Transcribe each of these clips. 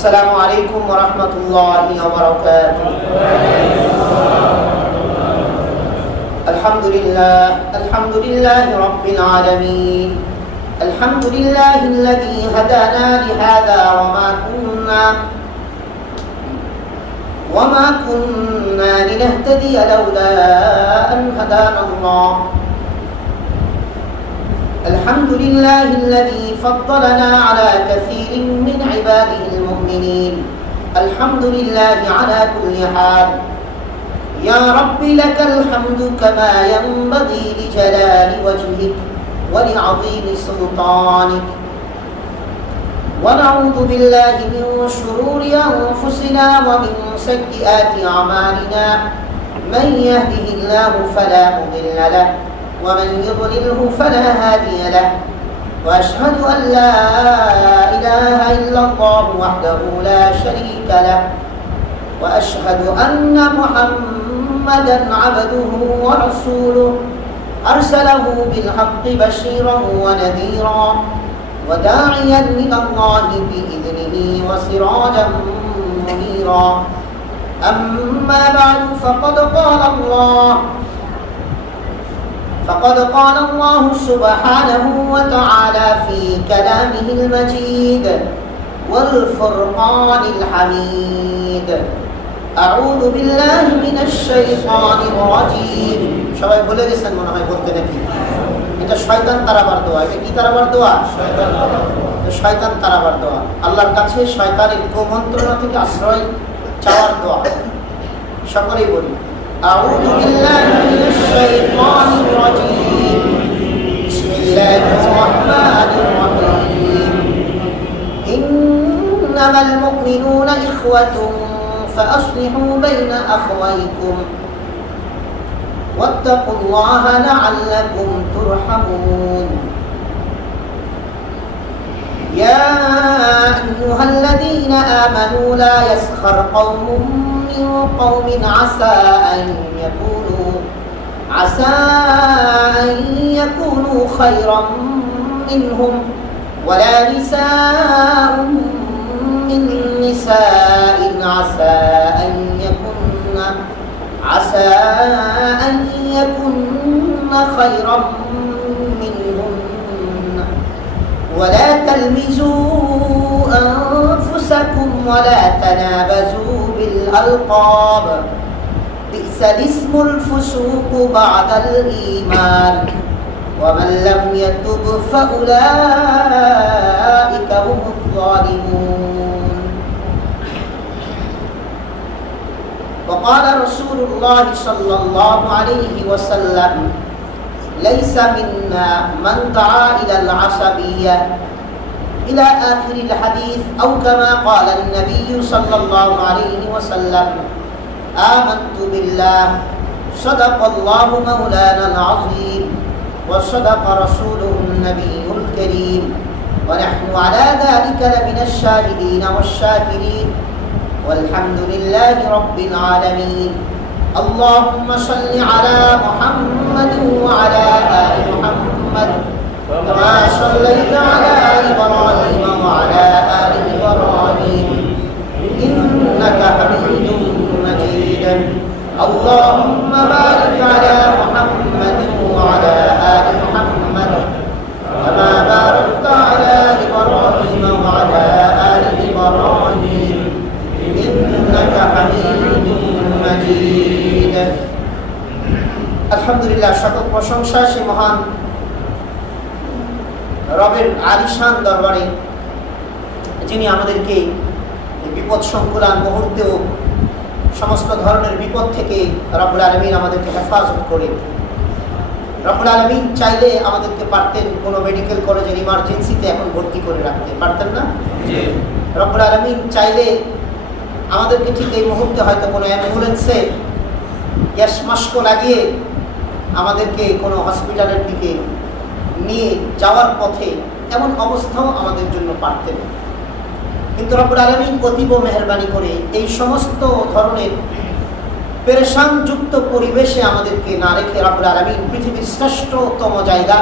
আসসালামু আলাইকুম ওয়া রাহমাতুল্লাহি ওয়া বারাকাতুহু। আলহামদুলিল্লাহি রাব্বিল আলামিন। আলহামদুলিল্লাহিল্লাযী হাদানা লিহাযা ওয়া মা কুন্না লিনাহতাদিয়া লাউলা আন হাদানাল্লাহ। الحمد لله الذي فضلنا على كثير من عباده المؤمنين. الحمد لله على كل حال. يا رب لك الحمد كما ينبغي لجلال وجهك ولعظيم سلطانك. ونعوذ بالله من شرور أنفسنا ومن سيئات أعمالنا. من يهده الله فلا مضل له ومن يضلله فلا هادي له. وأشهد أن لا إله إلا الله وحده لا شريك له. وأشهد أن محمدا عبده ورسوله أرسله بالحق بشيرا ونذيرا وداعيا إلى الله بإذنه وسراجا منيرا. أما بعد فقد قال الله سبحانه وتعالى في كلامه المجيد والفرقان الحميد. أعوذ بالله من الشيطان الرجيم. সবাই বলে গেছেন মনে হয় বলতে নাকি? এটা শয়তান তাড়াবার দোয়া। এটা কি তাড়াবার দোয়া? শয়তান তাড়াবার দোয়া। আল্লাহর কাছে শয়তানের কুমন্ত্রণা থেকে আশ্রয় চাওয়ার দোয়া। সকলেই বলি أعوذ بالله من الشيطان الرجيم. بسم الله الرحمن الرحيم. إنما المؤمنون إخوة فأصلحوا بين أخويكم واتقوا الله لعلكم ترحمون. يا أيها الذين آمنوا لا يسخر قوم من قوم عسى أن يكونوا خيرا منهم ولا نساء من نساء عسى أن يكن خيرا منهن. ولا تلمزوا أنفسكم ولا تنابزوا بالألقاب. بئس الاسم الفسوق بعد الإيمان ومن لم يتب فأولئك هم الظالمون. وقال رسول الله صلى الله عليه وسلم ليس منا من دعا إلى العصبية إلى آخر الحديث أو كما قال النبي صلى الله عليه وسلم. آمنت بالله صدق الله مولانا العظيم وصدق رسوله النبي الكريم ونحن على ذلك لمن الشاهدين والشاكرين والحمد لله رب العالمين. اللهم صل على محمد وعلى آل محمد كما صليت على إبراهيم وعلى آل إبراهيم إنك حميد مجيد. اللهم بارك على محمد وعلى آل محمد كما باركت على إبراهيم وعلى آل إبراهيم إنك حميد مجيد. আলহামদুলিল্লাহ, সকল প্রশংসা সে মহান রবের আলিশান দরবারে, যিনি আমাদেরকে বিপদ সংকুলান মুহূর্তেও সমস্ত ধরনের বিপদ থেকে রব্বুল আলামিন আমাদেরকে হেফাজত করে। রব্বুল আলামিন চাইলে আমাদেরকে পারতেন কোনো মেডিকেল কলেজের ইমার্জেন্সিতে এখন ভর্তি করে রাখতে, পারতেন না? রব্বুল আলামিন চাইলে আমাদেরকে ঠিক এই মুহূর্তে হয়তো কোনো অ্যাম্বুলেন্সে গ্যাস মাস্ক লাগিয়ে আমাদেরকে কোনো হসপিটালের দিকে নিয়ে যাওয়ার পথে এমন অবস্থাও আমাদের জন্য পারতেন। কিন্তু রব্বুল আলামিন অতীব মেহেরবানি করে এই সমস্ত ধরনের পেরেশান যুক্ত পরিবেশে আমাদেরকে না রেখে রব্বুল আলামিন পৃথিবীর শ্রেষ্ঠতম জায়গা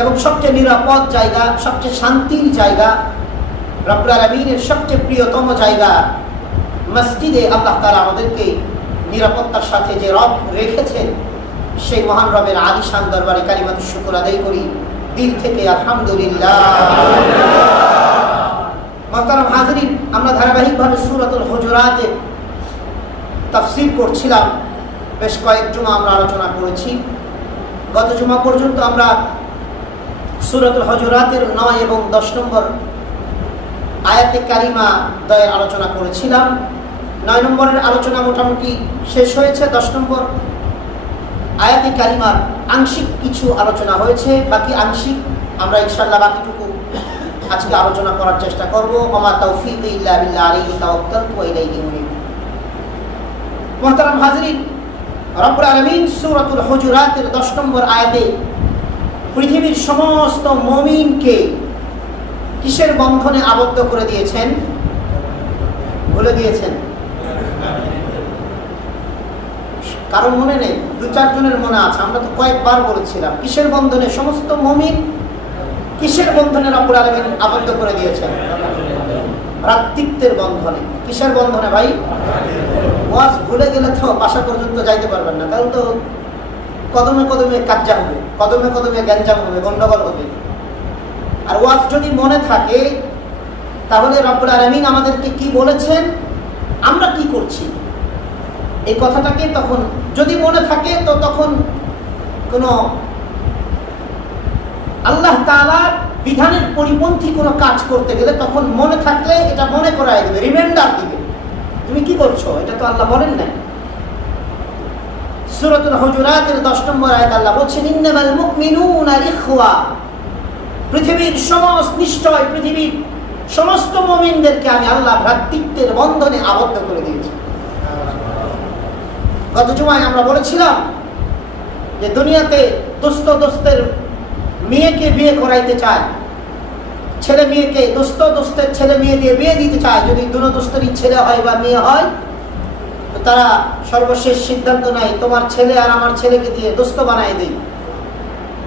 এবং সবচেয়ে নিরাপদ জায়গা, সবচেয়ে শান্তির জায়গা রব্বুল আলামিনের সবচেয়ে প্রিয়তম জায়গা মসজিদে আল্লাহ তাআলা আমাদেরকে নিরাপত্তার সাথে যে রব রেখেছেন, সেই মহান রবের আলিশান দরবারে কালিমাতুশ শুকর আদায় করি দিল থেকে আলহামদুলিল্লাহ। মুহতারাম হাজিরিন, আমরা ধারাবাহিকভাবে সূরাতুল হুজুরাতের তাফসীর করছিলাম। বেশ কয়েক জুমা আমরা আলোচনা করেছি। গত জুমা পর্যন্ত আমরা সূরাতুল হুজুরাতের 9 এবং 10 নম্বর আয়াতে কারিমা দ্বয়ের আলোচনা করেছিলাম। 9 নম্বরের আলোচনা মোটামুটি শেষ হয়েছে। 10 নম্বর আয়াতে কারিমার আংশিক কিছু আলোচনা হয়েছে, বাকি আংশিক আমরা ইনশাআল্লাহ বাকিটুকু আজকে আলোচনা করার চেষ্টা করব। ওমা তাওফীকি ইল্লা বিল্লাহ আলাইহি তাওয়াক্কালতু ওয়া ইলাইহি উনীব। মুহতারাম হাজিরিন, রব্বুল আলামিন সূরাতুল হুজুরাতের 10 নম্বর আয়াতে পৃথিবীর সমস্ত মুমিনকে কিসের বন্ধনে আবদ্ধ করে দিয়েছেন? বলে দিয়েছেন? কারণ মনে নেই? 2-4 জনের মনে আছে। আমরা তো কয়েকবার বলেছিলাম কিসের বন্ধনে সমস্ত মুমিন কিসের বন্ধনে রব্বুল আলামিন আবদ্ধ করে দিয়েছেন? ভ্রাতৃত্বের বন্ধনে। কিসের বন্ধনে ভাই? ওয়াজ ভুলে গেলে তো বাসা পর্যন্ত যাইতে পারবেন না, তাহলে তো কদমে কদমে কাজ্জা হবে, কদমে কদমে গ্যাঞ্জাম হবে, গন্ডগোল হবে। আর ওয়াজ যদি মনে থাকে তাহলে রব্বুল আলামিন আমাদেরকে কি বলেছেন, আমরা কি করছি, এই কথাটাকে তখন যদি মনে থাকে তো তখন কোনো আল্লাহ তাআলার বিধানের পরিপন্থী কোনো কাজ করতে গেলে তখন মনে থাকলে এটা মনে করায় দেবে, রিমাইন্ডার দিবে, তুমি কি করছো, এটা তো আল্লাহ বলেন নাই। সূরাতুল হুজুরাতের 10 নম্বর আয়াত আল্লাহ বলছেন ইন্নামাল মুমিনুনা ইখওয়া, পৃথিবীর নিশ্চয় পৃথিবীর সমস্ত মুমিনদেরকে আমি আল্লাহ ভ্রাতৃত্বের বন্ধনে আবদ্ধ করে দিয়েছি। গত জুমায় আমরা বলেছিলাম যে দুনিয়াতে দোস্তের মেয়েকে বিয়ে করাইতে চায়, ছেলে মেয়েকে দোস্তের ছেলে মেয়ে দিয়ে বিয়ে দিতে চায়। যদি দুনো দোস্তেরই ছেলে হয় বা মেয়ে হয় তো তারা সর্বশেষ সিদ্ধান্ত নেয় তোমার ছেলে আর আমার ছেলেকে দিয়ে দোস্ত বানিয়ে দেই,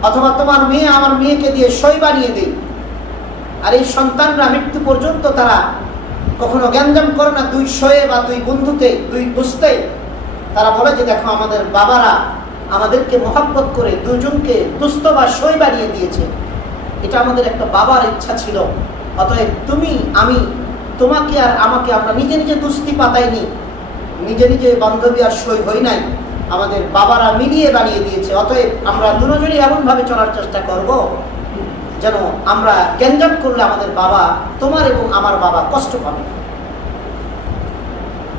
অথবা তোমার মেয়ে আমার মেয়েকে দিয়ে সই বানিয়ে দেই। আর এই সন্তানরা মৃত্যু পর্যন্ত তারা কখনো গ্যাঞ্জাম করে না, 2 সয়ে বা 2 বন্ধুতে 2 দোস্তে। তারা বলে যে দেখো আমাদের বাবারা আমাদেরকে মহব্বত করে 2 জনকে দোস্ত বা সই বানিয়ে দিয়েছে, এটা আমাদের একটা বাবার ইচ্ছা ছিল। অতএব তুমি আমি তোমাকে আর আমাকে আমরা নিজে নিজে দোস্তি পাতাইনি, নিজে নিজে বান্ধবী আর সই হই নাই, আমাদের বাবারা মিলিয়ে বানিয়ে দিয়েছে। অতএব আমরা দুজনই এমনভাবে চলার চেষ্টা করব যেন আমরা গ্যাঞ্জাম করলে আমাদের বাবা, তোমার এবং আমার বাবা কষ্ট পাবে।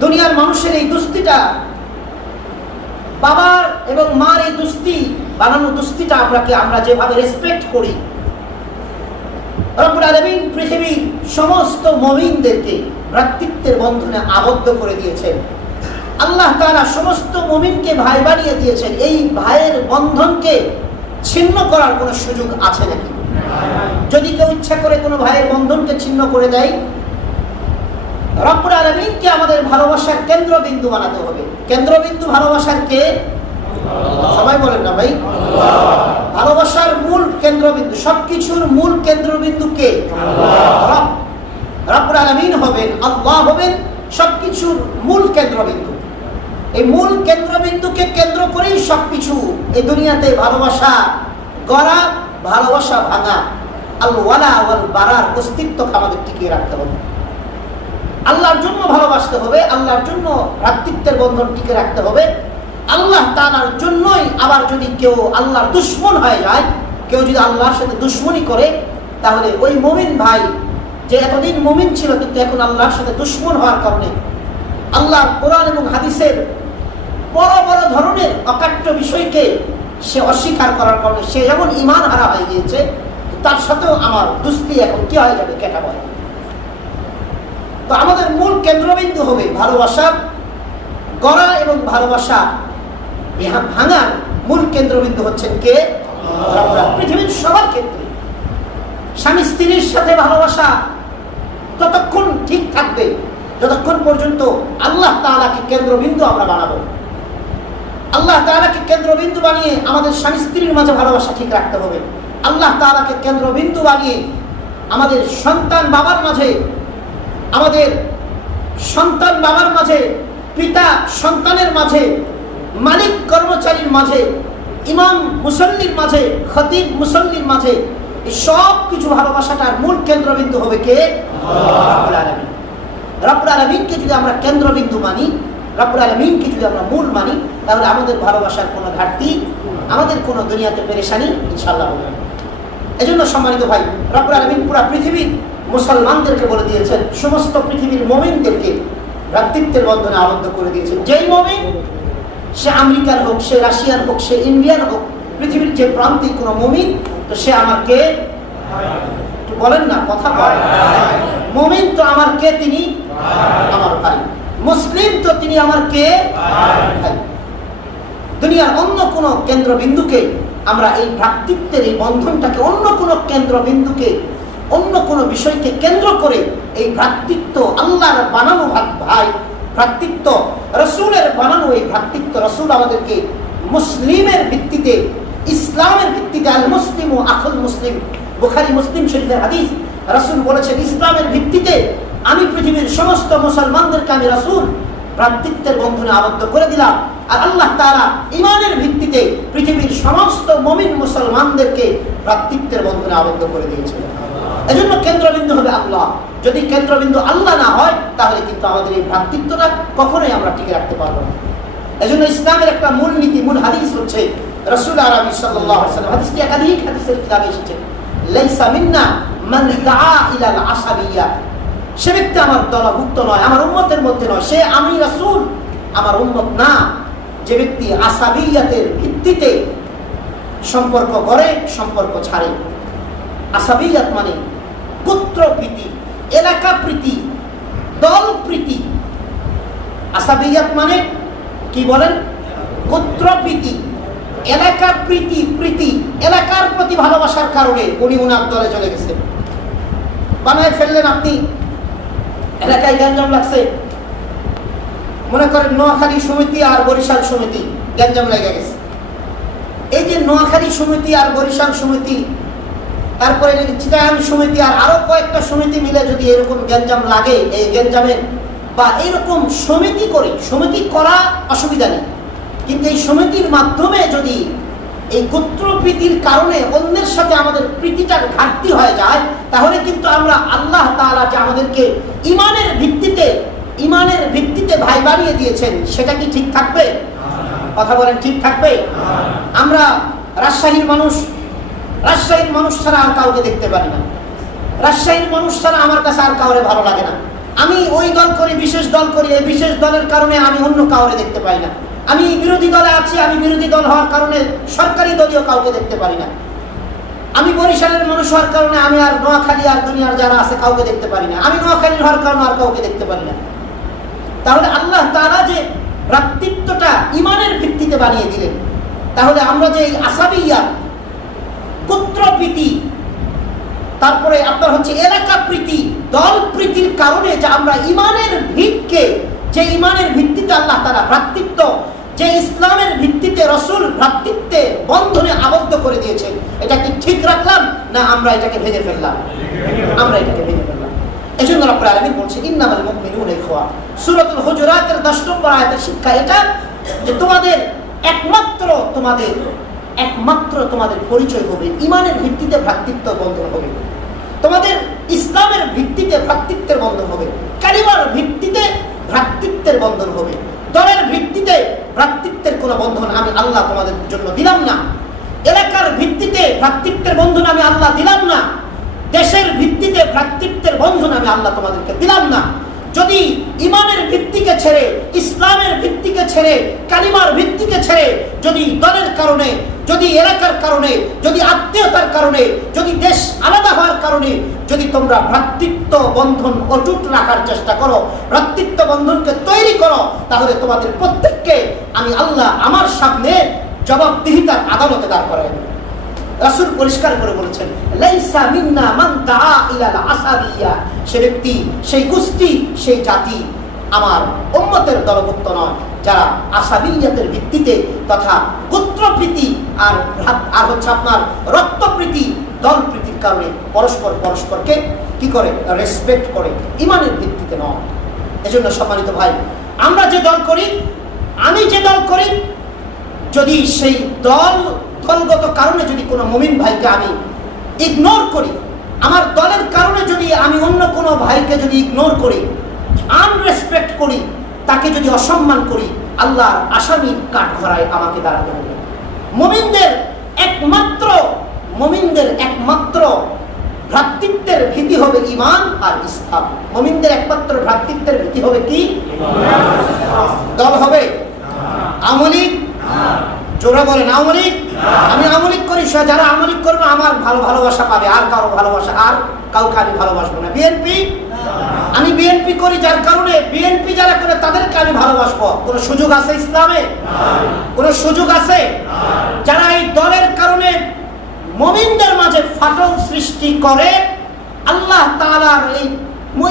দুনিয়ার মানুষের এই দোস্তিটা, বাবার এবং মার এই দোস্তি বানানো দোস্তিটা আমরা যেভাবে রেসপেক্ট করি, রব্বুল আলামিন পৃথিবীর সমস্ত মুমিনদেরকে ভ্রাতৃত্বের বন্ধনে আবদ্ধ করে দিয়েছেন। আল্লাহ তাআলা সমস্ত মুমিনকে ভাই বানিয়ে দিয়েছেন। এই ভাইয়ের বন্ধনকে ছিন্ন করার কোনো সুযোগ আছে নাকি? যদি কেউ ইচ্ছা করে কোনো ভাইয়ের বন্ধনকে ছিন্ন করে দেয়, রব্বুল আলামিনকে আমাদের ভালোবাসার কেন্দ্রবিন্দু বানাতে হবে। কেন্দ্রবিন্দু ভালোবাসার কে? সবাই বলেন না ভাই। ভালোবাসার মূল কেন্দ্রবিন্দু, সবকিছুর মূল কেন্দ্রবিন্দু কে? রব্বুল আলামিন হবেন, আল্লাহ হবেন সবকিছুর মূল কেন্দ্রবিন্দু। এই মূল কেন্দ্রবিন্দুকে কেন্দ্র করেই সবকিছু এই দুনিয়াতে ভালোবাসা গড়া, ভালোবাসা ভাঙা, আল ওয়ালা ওয়াল বারার অস্তিত্বকে আমাদের টিকিয়ে রাখতে হবে। আল্লাহর জন্য ভালোবাসতে হবে, আল্লাহর জন্য ভ্রাতৃত্বের বন্ধন টিকে রাখতে হবে। আল্লাহ তাআলার জন্যই আবার যদি কেউ আল্লাহর দুশমন হয়ে যায়, কেউ যদি আল্লাহর সাথে দুশমনি করে, তাহলে ওই মুমিন ভাই যে এতদিন মুমিন ছিল কিন্তু এখন আল্লাহর সাথে দুশমন হওয়ার কারণে, আল্লাহর কোরআন এবং হাদিসের বড় বড় ধরনের অকাট্য বিষয়কে সে অস্বীকার করার কারণে সে যেমন ঈমান হারা হয়ে গিয়েছে, তার সাথেও আমার দুস্তি এখন কি হয়ে যাবে? কেটা হয়। তো আমাদের মূল কেন্দ্রবিন্দু হবে ভালোবাসার গড়া এবং ভালোবাসা ভাঙার মূল কেন্দ্রবিন্দু হচ্ছেন কে? পৃথিবীর সবার ক্ষেত্রে স্বামী স্ত্রীর সাথে ভালোবাসা ততক্ষণ ঠিক থাকবে যতক্ষণ পর্যন্ত আল্লাহ তাআলাকে কেন্দ্রবিন্দু আমরা বানাবো। আল্লাহ তাআলাকে কেন্দ্রবিন্দু বানিয়ে আমাদের স্বামী স্ত্রীর মাঝে ভালোবাসা ঠিক রাখতে হবে। আল্লাহ তাআলাকে কেন্দ্রবিন্দু বানিয়ে আমাদের সন্তান বাবার মাঝে, আমাদের সন্তান বাবার মাঝে, পিতা সন্তানের মাঝে, মালিক কর্মচারীর মাঝে, ইমাম মুসল্লির মাঝে, খতিব মুসল্লির মাঝে, এই সব কিছু ভালোবাসাটার মূল কেন্দ্রবিন্দু হবে কে? রব্বুল আলামিন। রব্বুল আলামিনকে যদি আমরা কেন্দ্রবিন্দু মানি, রব্বুল আলামিনকে যদি আমরা মূল মানি, তাহলে আমাদের ভালোবাসার কোনো ঘাটতি, আমাদের কোনো দুনিয়াতে পেরেশানি ইনশাআল্লাহ হবে না। এজন্য সম্মানিত ভাই, রব্বুল আলামিন পুরো পৃথিবীর মুসলমানদেরকে বলে দিয়েছেন, সমস্ত পৃথিবীর মুমিনদেরকে ভ্রাতৃত্বের বন্ধনে আবদ্ধ করে দিয়েছেন। যেই মুমিন, সে আমেরিকার হোক, সে রাশিয়ার হোক, সে ইন্ডিয়ান হোক, পৃথিবীর যে প্রান্তিক কোনো মুমিন, তো সে আমার কে? বলেন না, কথা বলেন। মুমিন তো আমার কে? তিনি আমার ভাই। মুসলিম তো তিনি আমার কে? ভাই। দুনিয়ার অন্য কোনো কেন্দ্রবিন্দুকে আমরা এই ভ্রাতৃত্বের এই বন্ধনটাকে, অন্য কোনো কেন্দ্রবিন্দুকে, অন্য কোনো বিষয়কে কেন্দ্র করে এই ভ্রাতৃত্ব, আল্লাহর বানানো ভাই ভ্রাতৃত্ব, রসুলের বানানো এই ভ্রাতৃত্ব, রসুল আমাদেরকে মুসলিমের ভিত্তিতে, ইসলামের ভিত্তিতে, আল মুসলিম ও আখুল মুসলিম, বুখারী মুসলিম শরীফের হাদিস, রসুল বলেছেন ইসলামের ভিত্তিতে আমি পৃথিবীর সমস্ত মুসলমানদেরকে আমি রসুল ভ্রাতৃত্বের বন্ধনে আবদ্ধ করে দিলাম। আর আল্লাহ তাআলা ঈমানের ভিত্তিতে পৃথিবীর সমস্ত মুমিন মুসলমানদেরকে ভ্রাতৃত্বের বন্ধনে আবদ্ধ করে দিয়েছেন। এজন্য কেন্দ্রবিন্দু হবে আল্লাহ। যদি কেন্দ্রবিন্দু আল্লাহ না হয়, তাহলে কিন্তু আমাদের এই ভ্রাতৃত্বটা কখনোই আমরা টিকে রাখতে পারবো না। এজন্য ইসলামের একটা মূল নীতি, মূল হাদিস হচ্ছে রাসূল আরবি সাল্লাল্লাহু আলাইহি ওয়াসাল্লাম, হাদিসটি একাধিক হাদিসের কিতাবে এসেছে, লাইসা মিন্না মান দাআ ইলাল আসাবিয়্যা, সে ব্যক্তি আমার দলভুক্ত নয়, আমার উম্মতের মধ্যে নয়, সে আমি রাসূল আমার উম্মত না, যে ব্যক্তি আসাবিয়্যাতের ভিত্তিতে সম্পর্ক গড়ে, সম্পর্ক ছাড়ে। আসাবিয়্যাত মানে গোত্রপ্রীতি, এলাকা প্রীতি, দল প্রীতি। আসাবিয়্যাত মানে কি বলেন? গোত্রপ্রীতি, এলাকার প্রীতি, প্রীতি এলাকার প্রতি ভালোবাসার কারণে উনি উনার দলে চলে গেছেন, বানায় ফেললেন। আপনি এলাকায় গ্যাঞ্জাম লাগছে, মনে করেন নোয়াখালী সমিতি আর বরিশাল সমিতি গ্যাঞ্জাম লেগে গেছে। এই যে নোয়াখালী সমিতি আর বরিশাল সমিতি, তারপরে চিটাগাং সমিতি আর আরো কয়েকটা সমিতি মিলে যদি এরকম গ্যাঞ্জাম লাগে, এই গ্যাঞ্জামের বা এইরকম সমিতি করে, সমিতি করা অসুবিধা নেই, কিন্তু এই সমিতির মাধ্যমে যদি এই গোত্রপ্রীতির কারণে অন্যের সাথে আমাদের প্রীতিটার ঘাটতি হয়ে যায়, তাহলে কিন্তু আমরা আল্লাহ তাআলা যে আমাদেরকে ইমানের ভিত্তিতে ভাই বানিয়ে দিয়েছেন, সেটা কি ঠিক থাকবে? কথা বলেন, ঠিক থাকবে? আমরা রাজশাহীর মানুষ ছাড়া আর কাউকে দেখতে পারি না, রাজশাহীর মানুষ ছাড়া আমার কাছে আর কাউরে ভালো লাগে না। আমি ওই দল করি, বিশেষ দল করি, এই বিশেষ দলের কারণে আমি অন্য কাউরে দেখতে পাই না। আমি বিরোধী দলে আছি, আমি বিরোধী দল হওয়ার কারণে সরকারি দলীয় কাউকে দেখতে পারি না। আমি বরিশালের মানুষ হওয়ার কারণে আমি আর নোয়াখালী আর দুনিয়ার যারা আছে কাউকে দেখতে পারি না। আমি নোয়াখালীর হওয়ার কারণে আর কাউকে দেখতে পারি না। তাহলে আল্লাহ তাআলা যে ভ্রাতৃত্বটা ঈমানের ভিত্তিতে বানিয়ে দিলেন, তাহলে আমরা যে আসাবিয়্যা, গোত্রপ্রীতি, তারপরে আপনার হচ্ছে এলাকা প্রীতি, দল প্রীতির কারণে যে আমরা ঈমানের ভিতকে, যে ঈমানের ভিত্তিতে আল্লাহ তাআলা ভ্রাতৃত্ব, যে ইসলামের ভিত্তিতে রাসূল ভ্রাতৃত্বে বন্ধনে আবদ্ধ করে দিয়েছেন, এটা কি ঠিক রাখলাম না আমরা এটাকে ভেঙে ফেললাম? আমরা এটাকে ভেঙে ফেললাম। এজন্য রব্বুল আলামিন বলছেন ইন্নামাল মুমিনুনা ইখওয়া। সূরাতুল হুজুরাতের 10 নম্বর আয়াতের শিক্ষা এটা যে তোমাদের একমাত্র তোমাদের পরিচয় হবে ঈমানের ভিত্তিতে ভ্রাতৃত্ব বন্ধন হবে, তোমাদের ইসলামের ভিত্তিতে ভ্রাতৃত্বের বন্ধন হবে, কালিমার ভিত্তিতে ভ্রাতৃত্বের বন্ধন হবে, দলের ভিত্তিতে ভ্রাতৃত্বের কোনো বন্ধন আমি আল্লাহ তোমাদের জন্য দিলাম না, এলাকার ভিত্তিতে ভ্রাতৃত্বের বন্ধন আমি আল্লাহ দিলাম না, দেশের ভিত্তিতে ভ্রাতৃত্বের বন্ধন আমি আল্লাহ তোমাদেরকে দিলাম না। যদি ঈমানের ভিত্তিকে ছেড়ে, ইসলামের ভিত্তিকে ছেড়ে, কালিমার ভিত্তিকে ছেড়ে, যদি দলের কারণে, যদি এলাকার কারণে, যদি আত্মীয়তার কারণে, যদি দেশ আলাদা হওয়ার কারণে যদি তোমরা ভ্রাতৃত্ব বন্ধন অটুট রাখার চেষ্টা করো, ভ্রাতৃত্ব বন্ধনকে তৈরি করো, তাহলে তোমাদের প্রত্যেককে আমি আল্লাহ আমার সামনে জবাবদিহিতার আদালতে দাঁড় করাই দেব। রাসূল পরিষ্কার করে বলেছেন লাইসা মিন্না মান দাআ ইলাল আসাবিয়্যা, সে ব্যক্তি, সেই গোষ্ঠী, সেই জাতি আমার উম্মতের দলভুক্ত নয় যারা আসাবিয়্যাতের ভিত্তিতে তথা গোত্রপ্রীতি আর হচ্ছে আপনার রক্তপ্রীতি, দলপ্রীতির রাজনীতির কারণে পরস্পরকে কি করে, রেসপেক্ট করে, ইমানের ভিত্তিতে নয়। এজন্য সম্মানিত ভাই, আমরা যে দল করি, আমি যে দল করি, যদি সেই দলগত কারণে যদি কোনো মুমিন ভাইকে আমি ইগনোর করি, আমার দলের কারণে যদি আমি অন্য কোনো ভাইকে যদি ইগনোর করি, আনরেসপেক্ট করি, তাকে যদি অসম্মান করি, আল্লাহর আসামির কাঠগড়ায় আমাকে দাঁড়াতে হবে। মুমিনদের একমাত্র ভ্রাতৃত্বের ভীতি হবে ঈমান আর ইসলাম। মুমিনদের একমাত্র ভ্রাতৃত্বের ভীতি হবে কি? দল হবে আমলিক, জোরে বলেন আমলিক। আমি আমলিক করি, যারা আমলিক করবে আমার ভালোবাসা পাবে, আর কারো ভালোবাসা, আর কাউকে আমি ভালোবাসবো না। বিএনপি, আমি বিএনপি করি, যার কারণে বিএনপি যারা করে তাদেরকে আমি ভালোবাসবো। কোনো সুযোগ আছে ইসলামে? কোনো সুযোগ আছে? যারা এই দলের কারণে মুমিনদের মাঝে ফাটল সৃষ্টি করে, আল্লাহ তাআলার এই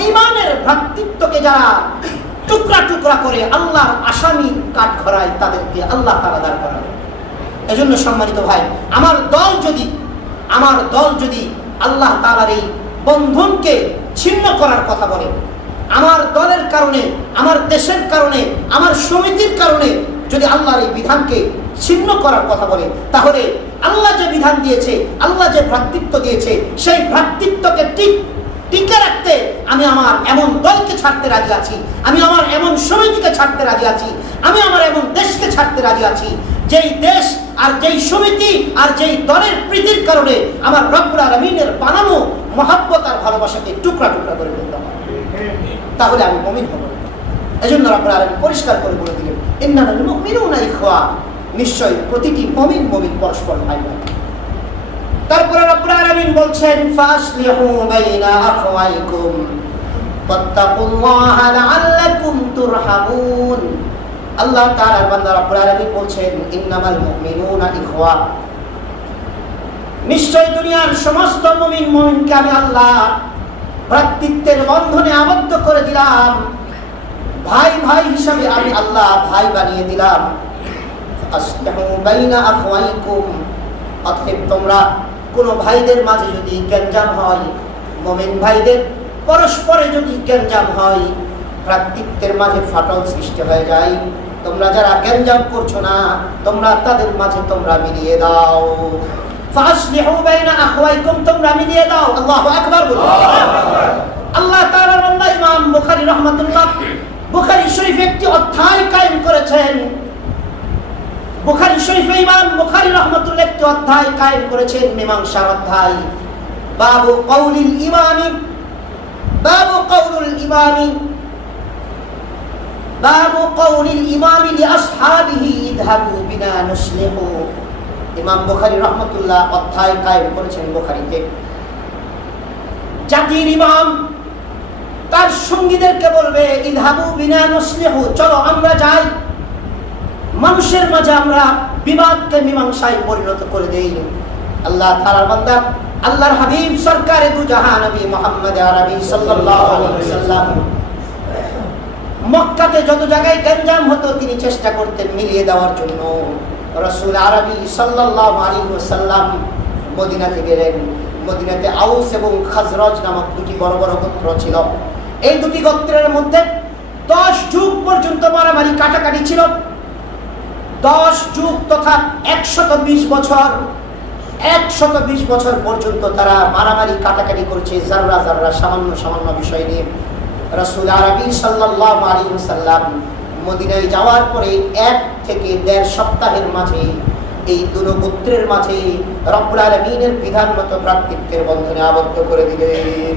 ঈমানের ভ্রাতৃত্বকে যারা টুকরা টুকরা করে আল্লাহর আসামির কাঠগড়ায় তাদেরকে আল্লাহ তাআলা দাঁড় করাবে। এজন্য সম্মানিত ভাই, আমার দল যদি আল্লাহ তাআলার এই বন্ধনকে ছিন্ন করার কথা বলে, আমার দলের কারণে, আমার দেশের কারণে, আমার সমিতির কারণে যদি আল্লাহর এই বিধানকে ছিন্ন করার কথা বলে, তাহলে আল্লাহ যে বিধান দিয়েছে, আল্লাহ যে ভ্রাতৃত্ব দিয়েছে, সেই ভ্রাতৃত্বকে টিকে রাখতে আমি আমার এমন দলকে ছাড়তে রাজি আছি, আমি আমার এমন সমিতিকে ছাড়তে রাজি আছি, আমি আমার এমন দেশকে ছাড়তে রাজি আছি, যেই দেশ আর যেই সমিতি আর যেই দলের প্রীতির কারণে আমার রব্বুল আলামিনের বানানো মহব্বত আর ভালোবাসাকে টুকরা টুকরা করে ফেলতে হবে, তাহলে আমি মুমিন হব। এজন্য রব্বুল আলামিন পরিষ্কার করে বলে দিলেন, ইন্নামাল মুমিনুনা ইখওয়া, নিশ্চয়ই প্রতিটি মুমিন পরস্পর ভাই ভাই। তারপরে রব্বুল আলামিন বলছেন, ফাসলিহু বাইনা আখওয়াইকুম ওয়াত্তাকুল্লাহা লাআল্লাকুম তুরহামুন। আল্লাহ তাআলার বান্দা রব্বুল আলামিন বলছেন, ইন্নামাল মুমিনুনা ইখওয়া, নিশ্চয় দুনিয়ার সমস্ত মুমিনকে আমি আল্লাহ ভ্রাতৃত্বের বন্ধনে আবদ্ধ করে দিলাম, ভাই ভাই হিসাবে আমি আল্লাহ ভাই বানিয়ে দিলাম। ফাসলিহু বাইনা আখওয়াইকুম, অতএব তোমরা কোন ভাইদের মাঝে যদি গ্যাঞ্জাম হয়, মুমিন ভাইদের পরস্পরে যদি গ্যাঞ্জাম হয়, ভ্রাতৃত্বের মাঝে ফাটল সৃষ্টি হয়ে যায়, তোমরা যারা গ্যাঞ্জাম করছো না, তোমরা তাদের মাঝে তোমরা মিলিয়ে দাও। ফাসলিহু বাইনা আখওয়াইকুম, তোমরা মিলিয়ে দাও। আল্লাহু আকবার বলুন। আল্লাহ তাআলার বান্দা ইমাম বুখারী রাহমাতুল্লাহ বুখারী শরীফে একটি অধ্যায় কায়েম করেছেন। বুখারী শরীফে ইমাম বুখারী রাহমাতুল্লাহ একটি অধ্যায় কায়েম করেছেন, মীমাংসার অধ্যায়। বাবু কাউলিল ইমামি, বাবু কাউলুল ইমামি, বাবু কাউলিল ইমামি লিআসহাবিহি ইযহাবু বিনা নুসলিহু। ইমাম বুখারী রাহমাতুল্লাহ অধ্যায় কায়েম করেছেন বুখারীতে। জাতির ইমাম তার সঙ্গীদেরকে বলবে, ইযহাবু বিনা নুসলিহু, চলো আমরা যাই, মানুষের মাঝে আমরা বিবাদকে মীমাংসায় পরিণত করে দেই। আল্লাহ তাআলার বান্দা আল্লাহর হাবিব সরকারে দু জাহান নবী মুহাম্মদ আরবি সাল্লাল্লাহু আলাইহি ওয়াসাল্লাম মক্কাতে যত জায়গায় গ্যাঞ্জাম হতো তিনি চেষ্টা করতেন মিলিয়ে দেওয়ার জন্য। রাসূল আরবি সাল্লাল্লাহু আলাইহি ওয়াসাল্লাম মদিনাতে গেলেন। মদিনাতে আউস এবং খাজরাজ নামক দুটি বড় বড় গোত্র ছিল। এই দুটি গোত্রের মধ্যে 10 যুগ পর্যন্ত মারামারি কাটাকাটি ছিল। 10 যুগ তথা 120 বছর, 120 বছর পর্যন্ত তারা মারামারি কাটাকাটি করেছে, জাররা জাররা সামান্য সামান্য বিষয় নিয়ে। রাসূল আরবি সাল্লাল্লাহু আলাইহি ওয়াসাল্লাম মদিনায় যাওয়ার পরে 1 থেকে 1.5 সপ্তাহের মাঝে এই দুটো গোত্রের মাঝে রব্বুল আলামিনের বিধান মতো ভ্রাতৃত্বের বন্ধনে আবদ্ধ করে দিলেন।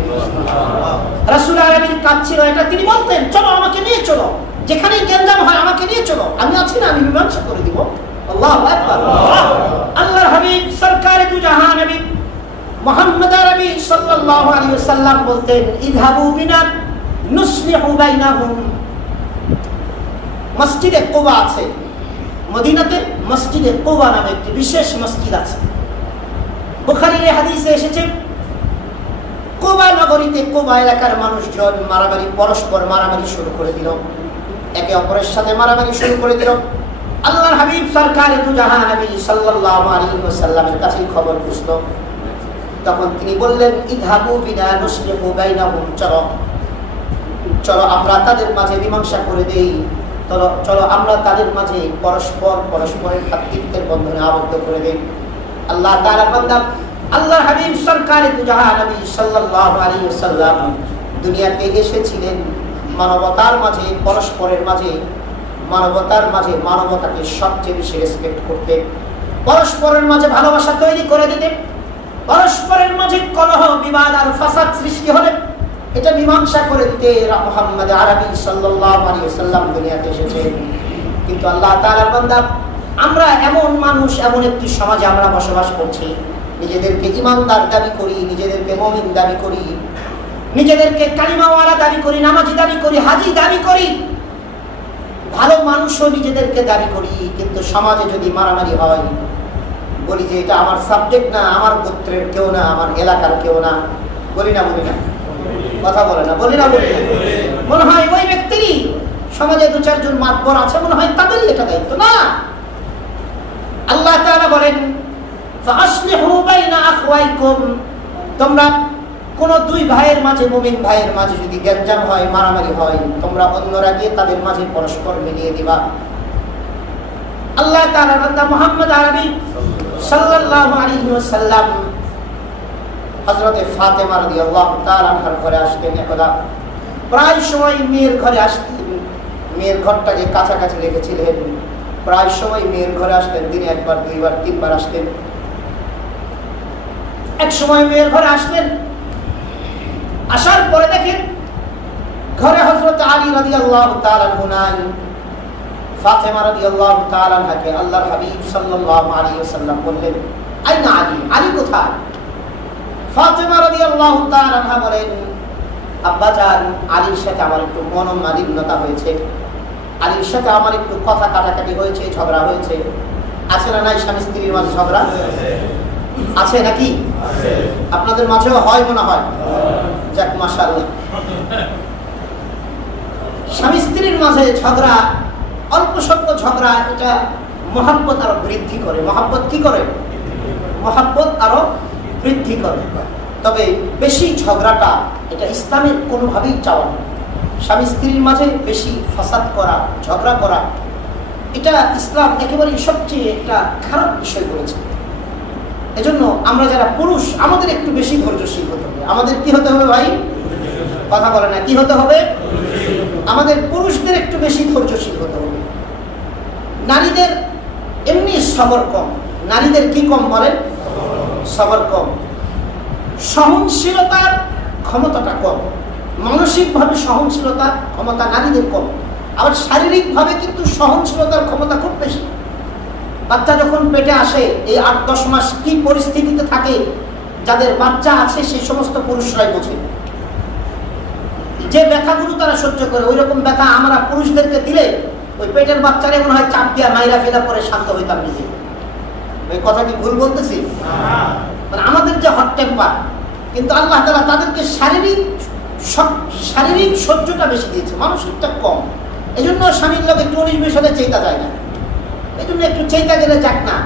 রাসূল আরবির কাজ ছিল এটা, তিনি বলতেন, চলো আমাকে নিয়ে চলো, যেখানে গ্যাঞ্জাম হয় আমাকে নিয়ে চলো, আমি আছি না, আমি মীমাংসা করে দিব। আল্লাহু আকবার। আল্লাহর হাবিব সরকারে দু জাহান নবী মুহাম্মদ আরবি সাল্লাল্লাহু আলাইহি ওয়াসাল্লাম বলতেন, ইযহাবু বিনা নুসলিহু বাইনাহুম। মসজিদে কুবা আছে মদিনাতে, মসজিদে কুবা নামে একটি বিশেষ মসজিদ আছে। বুখারীর হাদিসে এসেছে, কুবা নগরীতে কুবা এলাকার মানুষজন পরস্পর মারামারি শুরু করে দিল, একে অপরের সাথে মারামারি শুরু করে দিল। আল্লাহর হাবিব সরকারে দু জাহান নবী সাল্লাল্লাহু আলাইহি ওয়াসাল্লামের কাছে খবর পৌঁছলো। তখন তিনি বললেন, ইযহাবু বিনা নুসলিহু বাইনাহুম, চলো আমরা তাদের মাঝে মীমাংসা করে দেই, চলো আমরা তাদের মাঝে পরস্পরের ভ্রাতৃত্বের বন্ধনে আবদ্ধ করে দেই। আল্লাহ তাআলা বান্দা আল্লাহর হাবিব সরকারে দু জাহান নবী সাল্লাল্লাহু আলাইহি ওয়াসাল্লাম দুনিয়াতে এসেছিলেন মানবতার মাঝে, পরস্পরের মাঝে, মানবতাকে সবচেয়ে বেশি রেসপেক্ট করতে, পরস্পরের মাঝে ভালোবাসা তৈরি করে দিতে, পরস্পরের মাঝে কলহ বিবাদ আর ফাসাদ সৃষ্টি হলে এটা মীমাংসা করে দিতে মুহাম্মদ আরবি সাল্লাল্লাহু আলাইহি ওয়াসাল্লাম দুনিয়াতে এসেছেন। কিন্তু আল্লাহ তাআলার বান্দা আমরা এমন মানুষ, এমন একটি সমাজে আমরা বসবাস করছি, নিজেদেরকে ঈমানদার দাবি করি, নিজেদেরকে মুমিন দাবি করি, নিজেদেরকে কালিমাওয়ালা দাবি করি, নামাজি দাবি করি, হাজি দাবি করি, ভালো মানুষও নিজেদেরকে দাবি করি, কিন্তু সমাজে যদি মারামারি হয় বলি যে এটা আমার সাবজেক্ট না, আমার গোত্রের কেউ না, আমার এলাকার কেউ না, বলি না কথা বলে না, বলি না মনে হয় ওই ব্যক্তিরই, সমাজে দু চারজন মাতবর আছে মনে হয় তাদেরই এটা দায়িত্ব না। আল্লাহ তাআলা বলেন, ফাসলিহু বাইনা আখওয়াইকুম, তোমরা কোন দুই ভাইয়ের মাঝে, মুমিন ভাইয়ের মাঝে যদি গ্যাঞ্জাম হয়, মারামারি হয়, তোমরা অন্যরা গিয়ে তাদের মাঝে পরস্পর মিলিয়ে দিবা। আল্লাহ তাআলা বান্দা মুহাম্মদ আরবি সাল্লাল্লাহু আলাইহি ওয়াসাল্লাম হযরতে ফাতেমা রাদিয়াল্লাহু তাআলা আনহার ঘরে আসতেন। একদা প্রায় সময় মেয়ের ঘরে আসতেন, মেয়ের ঘরটাকে কাছাকাছি রেখেছিলেন, প্রায় সময় মেয়ের ঘরে আসতেন, দিনে একবার, দুইবার, তিনবার আসতেন। এক সময় মেয়ের ঘরে আসলেন, আসার পরে দেখেন ঘরে হযরত আলী রাদিয়াল্লাহু তাআলা আনহু নাই। ফাতেমা রাদিয়াল্লাহু তাআলা আনহাকে আল্লাহর হাবিব সাল্লাল্লাহু আলাইহি ওয়াসাল্লাম বললেন, আইনা আলী, আলী কোথায়? ফাতেমা রাদিয়াল্লাহু তাআলা আনহা বলেন, আব্বাজান, আলীর সাথে আমার একটু মনোমালিন্যতা হয়েছে, আলীর সাথে আমার একটু কথা কাটাকাটি হয়েছে, ঝগড়া হয়েছে। আছে না নাই স্বামী স্ত্রীর মাঝে ঝগড়া? আছে নাকি? আপনাদের মাঝেও হয় মনে হয়? যাক, মাশাআল্লাহ। স্বামী স্ত্রীর মাঝে ঝগড়া, অল্প স্বল্প ঝগড়া, এটা মহব্বত আরো বৃদ্ধি করে। মহব্বত কি করে? মহব্বত আরো বৃদ্ধি করে। তবে বেশি ঝগড়াটা এটা ইসলামের কোনোভাবেই চাওয়া না। স্বামী স্ত্রীর মাঝে বেশি ফাসাদ করা, ঝগড়া করা, এটা ইসলাম একেবারেই সবচেয়ে একটা খারাপ বিষয় করেছে। এজন্য আমরা যারা পুরুষ, আমাদের একটু বেশি ধৈর্যশীল হতে হবে। আমাদের কি হতে হবে ভাই? কথা বলে না, কি হতে হবে? আমাদের পুরুষদের একটু বেশি ধৈর্যশীল হতে হবে। নারীদের এমনি সবর কম। নারীদের কি কম বলেন? সবর কম। সহনশীলতার ক্ষমতাটা কম। মানসিকভাবে সহনশীলতার ক্ষমতা নারীদের কম, আবার শারীরিকভাবে কিন্তু সহনশীলতার ক্ষমতা খুব বেশি। বাচ্চা যখন পেটে আসে, এই 8-10 মাস কি পরিস্থিতিতে থাকে, যাদের বাচ্চা আছে সেই সমস্ত পুরুষরাই বোঝে। যে ব্যথাগুলো তারা সহ্য করে, ওই রকম ব্যথা আমরা পুরুষদেরকে দিলে ওই পেটের বাচ্চারা মনে হয় চাপ দিয়া মাইরা ফেলা পরে শান্ত হইতাম নিজে। ওই কথা কি ভুল বলতেছি? মানে আমাদের যে হট টেম্পার, কিন্তু আল্লাহ তাআলা তাদেরকে শারীরিক সহ্যটা বেশি দিয়েছে, মানসিকটা কম। এই জন্য স্বামীর লোক একটু 19-20 হলে চেইতা যায় না। এই জন্য একটু চেইতা গেলে যাক না,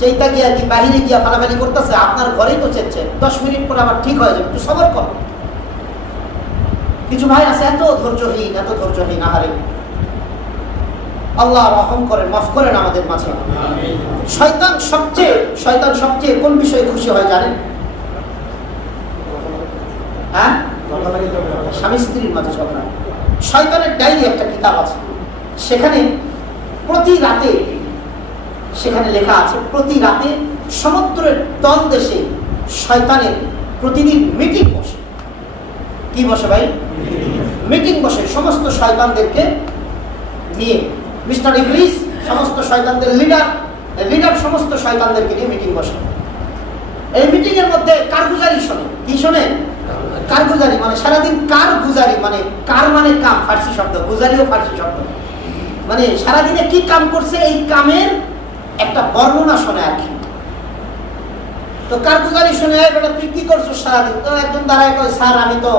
চেইতা গিয়া কি বাহিরে গিয়া ফালাফালি করতেছে, আপনার ঘরেই তো চেচ্ছে, 10 মিনিট পর আবার ঠিক হয়ে যাবে, একটু সবর কর। কিছু ভাই আছে এত ধৈর্যহীন, আহারে আল্লাহ রহম করেন, মাফ করেন আমাদের মাঝে। শয়তান সবচেয়ে কোন বিষয়ে খুশি হয় জানেন? হ্যাঁ, স্বামী স্ত্রীর মাঝে ঝগড়া। শয়তানের ডায়েরি একটা কিতাব আছে, সেখানে প্রতি রাতে সেখানে লেখা আছে, প্রতি রাতে সমুদ্রের তল দেশে শয়তানের প্রতিদিন মিটিং বসে। কি বসে ভাই? মিটিং বসে সমস্ত শয়তানদেরকে নিয়ে। মিস্টার ইবলিস সমস্ত শয়তানদের লিডার সমস্ত শয়তানদেরকে নিয়ে মিটিং বসে। এই মিটিং এর মধ্যে কারগুজারি শোনে। কি শোনে? কারগুজারি মানে সারাদিন কারগুজারি, মানে কার মানে কাম, ফার্সি শব্দ, গুজারিও ফার্সি শব্দ, মানে সারাদিনে কি কাম করছে এই কামের একটা বর্ণনা শোনে আর কি। তো কারগুজারি শুনে, বেটা তুই কি করছো সারাদিন? তো একজন দাঁড়ায় কয়, স্যার আমি তো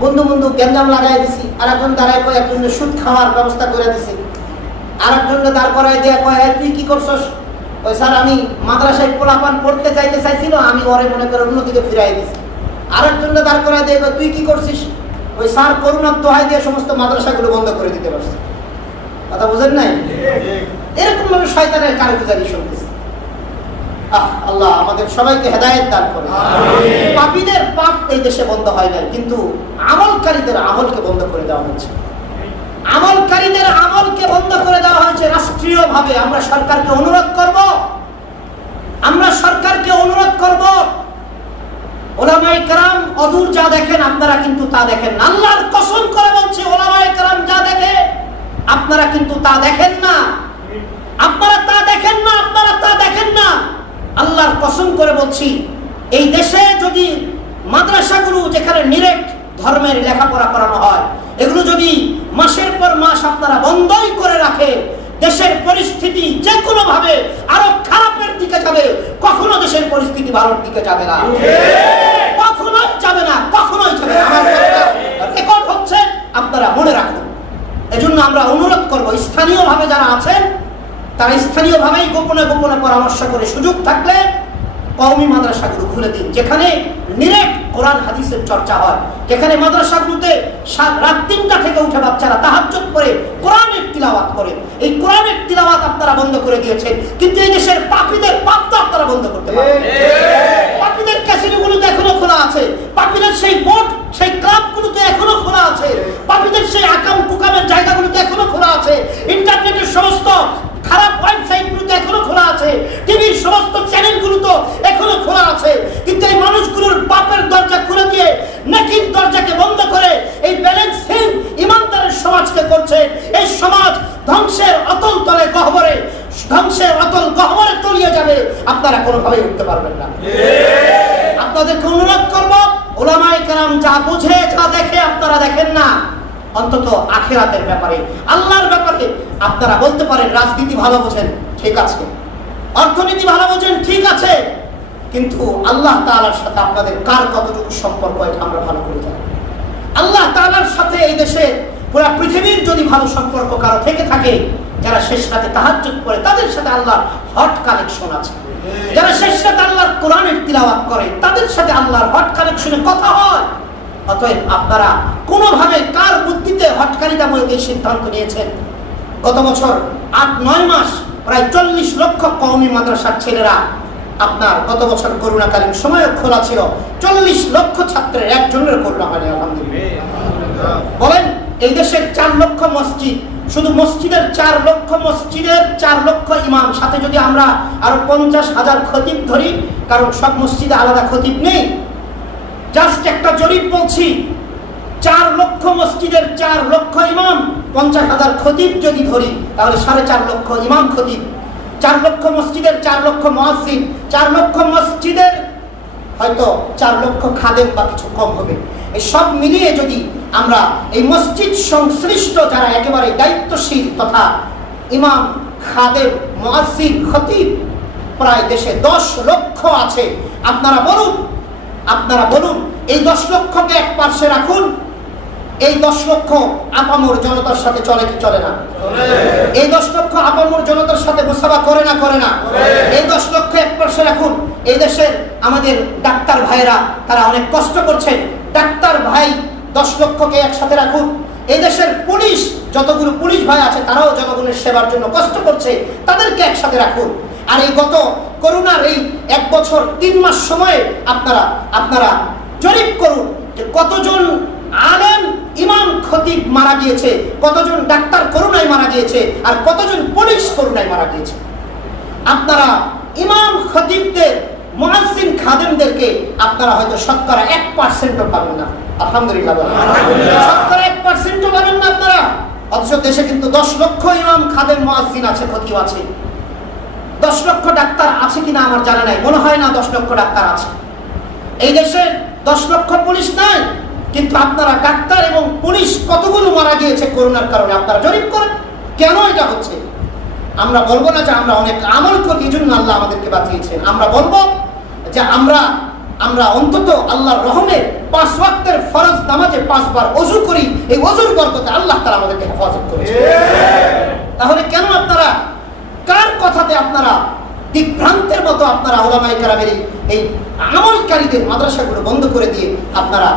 বন্ধু গ্যাঞ্জাম লাগাই দিছি। আর একজন দাঁড়ায় কয়, একজনের সুদ খাওয়ার ব্যবস্থা করে দিছি। আর একজনের দাঁড় করাই দেয়া কয়, তুই কি করছস? ওই স্যার আমি মাদ্রাসায় পোলাপান পড়তে চাইছিল, আমি ওরে মনে করে অন্যদিকে ফিরাই দিছি। আরেকজনকে দাঁড় করায় দিয়ে তুই কি করছিস? ওই স্যার করুণার দোহাই দিয়ে সমস্ত মাদ্রাসাগুলো বন্ধ করে দিতে পারছে। কথা বুঝেন নাই? এরকম ভাবে শয়তানের কারগুজারি শুনতেছে। আল্লাহ আমাদের সবাইকে হেদায়েত দান করে। পাপীদের পাপ এই দেশে বন্ধ হয় নাই, কিন্তু আমলকারীদের আমলকে বন্ধ করে দেওয়া হয়েছে। আমলকারীদের আমলকে বন্ধ করে দেওয়া হয়েছে রাষ্ট্রীয়ভাবে। আমরা সরকারকে অনুরোধ করব, ওলামায়ে কেরাম অদূর যা দেখেন আপনারা কিন্তু তা দেখেন না। আল্লাহর কসম করে বলছি, ওলামায়ে কেরাম যা দেখে আপনারা কিন্তু তা দেখেন না। আপনারা তা দেখেন না। আল্লাহর কসম করে বলছি, এই দেশে যদি মাদ্রাসাগুলো যেখানে নিরেট ধর্মের লেখাপড়া করানো হয়, এগুলো যদি মাসের পর মাস আপনারা বন্ধই করে রাখেন, দেশের পরিস্থিতি যে কোনো ভাবে আরো খারাপের দিকে যাবে। কখনো দেশের পরিস্থিতি ভালোর দিকে যাবে না, কখনোই যাবে না। আমার রেকর্ড হচ্ছে, আপনারা মনে রাখুন। এজন্য আমরা অনুরোধ করব, স্থানীয়ভাবে যারা আছেন তারা স্থানীয়ভাবেই গোপনে পরামর্শ করে সুযোগ থাকলে কওমি মাদ্রাসাগুলো খুলে দিন, যেখানে নিরেট কোরআন হাদিসের চর্চা হয়, যেখানে মাদ্রাসাগুলোতে রাত 3টা থেকে উঠে বাচ্চারা তাহাজ্জুদ পড়ে কোরআনের তিলাওয়াত করে। এই কোরআনের তিলাওয়াত আপনারা বন্ধ করে দিয়েছেন, কিন্তু এই দেশের পাপীদের পাপটা আপনারা বন্ধ করতে পারেন। পাপীদের ক্যাসিনোগুলোতে এখনো খোলা আছে, পাপীদের সেই বোর্ড সেই ক্লাবগুলোতে এখনো খোলা আছে, পাপীদের সেই আকাম কুকামের জায়গাগুলোতে এখনো খোলা আছে, ইন্টারনেটের সমস্ত খারাপ ওয়েবসাইটগুলোতে এখনো খোলা আছে, টিভির সমস্ত চ্যানেলগুলো তো এখনো খোলা আছে। কিন্তু এই মানুষগুলোর পাপের দরজা খুলে দিয়ে নেকির দরজাকে বন্ধ করে এই ব্যালেন্সহীন ইমানদারের সমাজকে করছে। এই সমাজ ধ্বংসের অতল গহ্বরে তলিয়ে যাবে, আপনারা কোনোভাবেই উঠতে পারবেন না। আপনাদেরকে অনুরোধ করব, উলামায়ে কেরাম যা বুঝে যা দেখে আপনারা দেখেন না, অন্তত আখিরাতের ব্যাপারে, আল্লাহর ব্যাপারে আপনারা বলতে পারেন রাজনীতি ভালো বোঝেন, ঠিক আছে, অর্থনীতি ভালো বোঝেন, ঠিক আছে, কিন্তু আল্লাহ তাআলার সাথে আপনাদের কার কতটুকু সম্পর্ক এটা আমরা ভালো করে জানি। আল্লাহ তাআলার সাথে এই দেশে পুরো পৃথিবীর যদি ভালো সম্পর্ক কারো থেকে থাকে, যারা শেষ রাতে তাহাজ্জুদ করে তাদের সাথে আল্লাহর হট কানেকশন আছে, যারা শেষ রাতে আল্লাহর কোরআনের তিলাওয়াত করে তাদের সাথে আল্লাহর হট কানেকশনে কথা হয়। অতএব আপনারা কোনোভাবে কার বুদ্ধিতে হটকারিতা বলে এই সিদ্ধান্ত নিয়েছেন? গত বছর 8-9 মাস প্রায় 40 লক্ষ কওমি মাদ্রাসার ছেলেরা আপনার গত বছর করোনাকালীন সময়ে খোলা ছিল। 40 লক্ষ ছাত্রের একজনের করোনা হয়নি, আলহামদুলিল্লাহ। বলেন, এই দেশের 4 লক্ষ মসজিদ, শুধু মসজিদের 4 লক্ষ মসজিদের 4 লক্ষ ইমাম, সাথে যদি আমরা আরো 50,000 খতিব ধরি, কারণ সব মসজিদে আলাদা খতিব নেই, জাস্ট একটা জরিপ বলছি, 4 লক্ষ মসজিদের 4 লক্ষ ইমাম, 50,000 খতিব যদি ধরি, তাহলে 4.5 লক্ষ ইমাম খতিব, 4 লক্ষ মসজিদের 4 লক্ষ মুয়াজ্জিন, 4 লক্ষ মসজিদের হয়তো 4 লক্ষ খাদেম বা কিছু কম হবে। এই সব মিলিয়ে যদি আমরা এই মসজিদ সংশ্লিষ্ট যারা একেবারে দায়িত্বশীল তথা ইমাম, খাদেম, মুয়াজ্জিন, খতিব প্রায় দেশে 10 লক্ষ আছে। আপনারা বলুন এই 10 লক্ষকে এক পার্শ্বে রাখুন, এই 10 লক্ষ আপামর জনতার সাথে চলে কি চলে না? এই 10 লক্ষ আপামর জনতার সাথে মুসাফা করে না? এই 10 লক্ষ এক পার্শ্বে রাখুন। এই দেশের আমাদের ডাক্তার ভাইরা তারা অনেক কষ্ট করছেন, ডাক্তার ভাই 10 লক্ষকে একসাথে রাখুন। এই দেশের পুলিশ, যতগুলো পুলিশ ভাই আছে তারাও জনগণের সেবার জন্য কষ্ট করছে, তাদেরকে একসাথে রাখুন। আর এই গত করোনার এই 1 বছর 3 মাস সময়ে আপনারা জরিপ করুন যে কতজন আলেম, ইমাম, খতিব মারা গিয়েছে, কতজন ডাক্তার করোনায় মারা গিয়েছে, আর কতজন পুলিশ করোনায় মারা গিয়েছে। আপনারা ইমাম, খতিবদের, মুয়াজ্জিন, খাদেমদেরকে আপনারা হয়তো শতকরা 1% পাবেন না। আলহামদুলিল্লাহ, শতকরা 1% পাবেন না আপনারা। অথচ দেশে কিন্তু 10 লক্ষ ইমাম, খাদেম, মুয়াজ্জিন আছে, খতিব আছে। 10 লক্ষ ডাক্তার আছে কিনা আমার জানা নাই, মনে হয় না 10 লক্ষ ডাক্তার আছে। এই দেশে 10 লক্ষ পুলিশ নাই, কিন্তু আপনারা ডাক্তার এবং পুলিশ কতগুলো মারা গিয়েছে করোনার কারণে আপনারা জরিপ করেন। কেন এটা হচ্ছে? আমরা বলবো না যে আমরা অনেক আমল করি এই জন্য আল্লাহ আমাদেরকে বাঁচিয়েছেন। আমরা বলবো যে আমরা অন্তত আল্লাহর রহমে 5 ওয়াক্তের ফরজ নামাজে 5 বার ওযু করি, এই ওযুর বরকতে আল্লাহ তাআলা আমাদেরকে হেফাজত করেছেন। তাহলে কেন আপনারা কার কথাতে আপনারা দিগ্ভ্রান্তের মতো আপনারা উলামায়ে কেরামের এই আমলকারীদের মাদ্রাসাগুলো বন্ধ করে দিয়ে আপনারা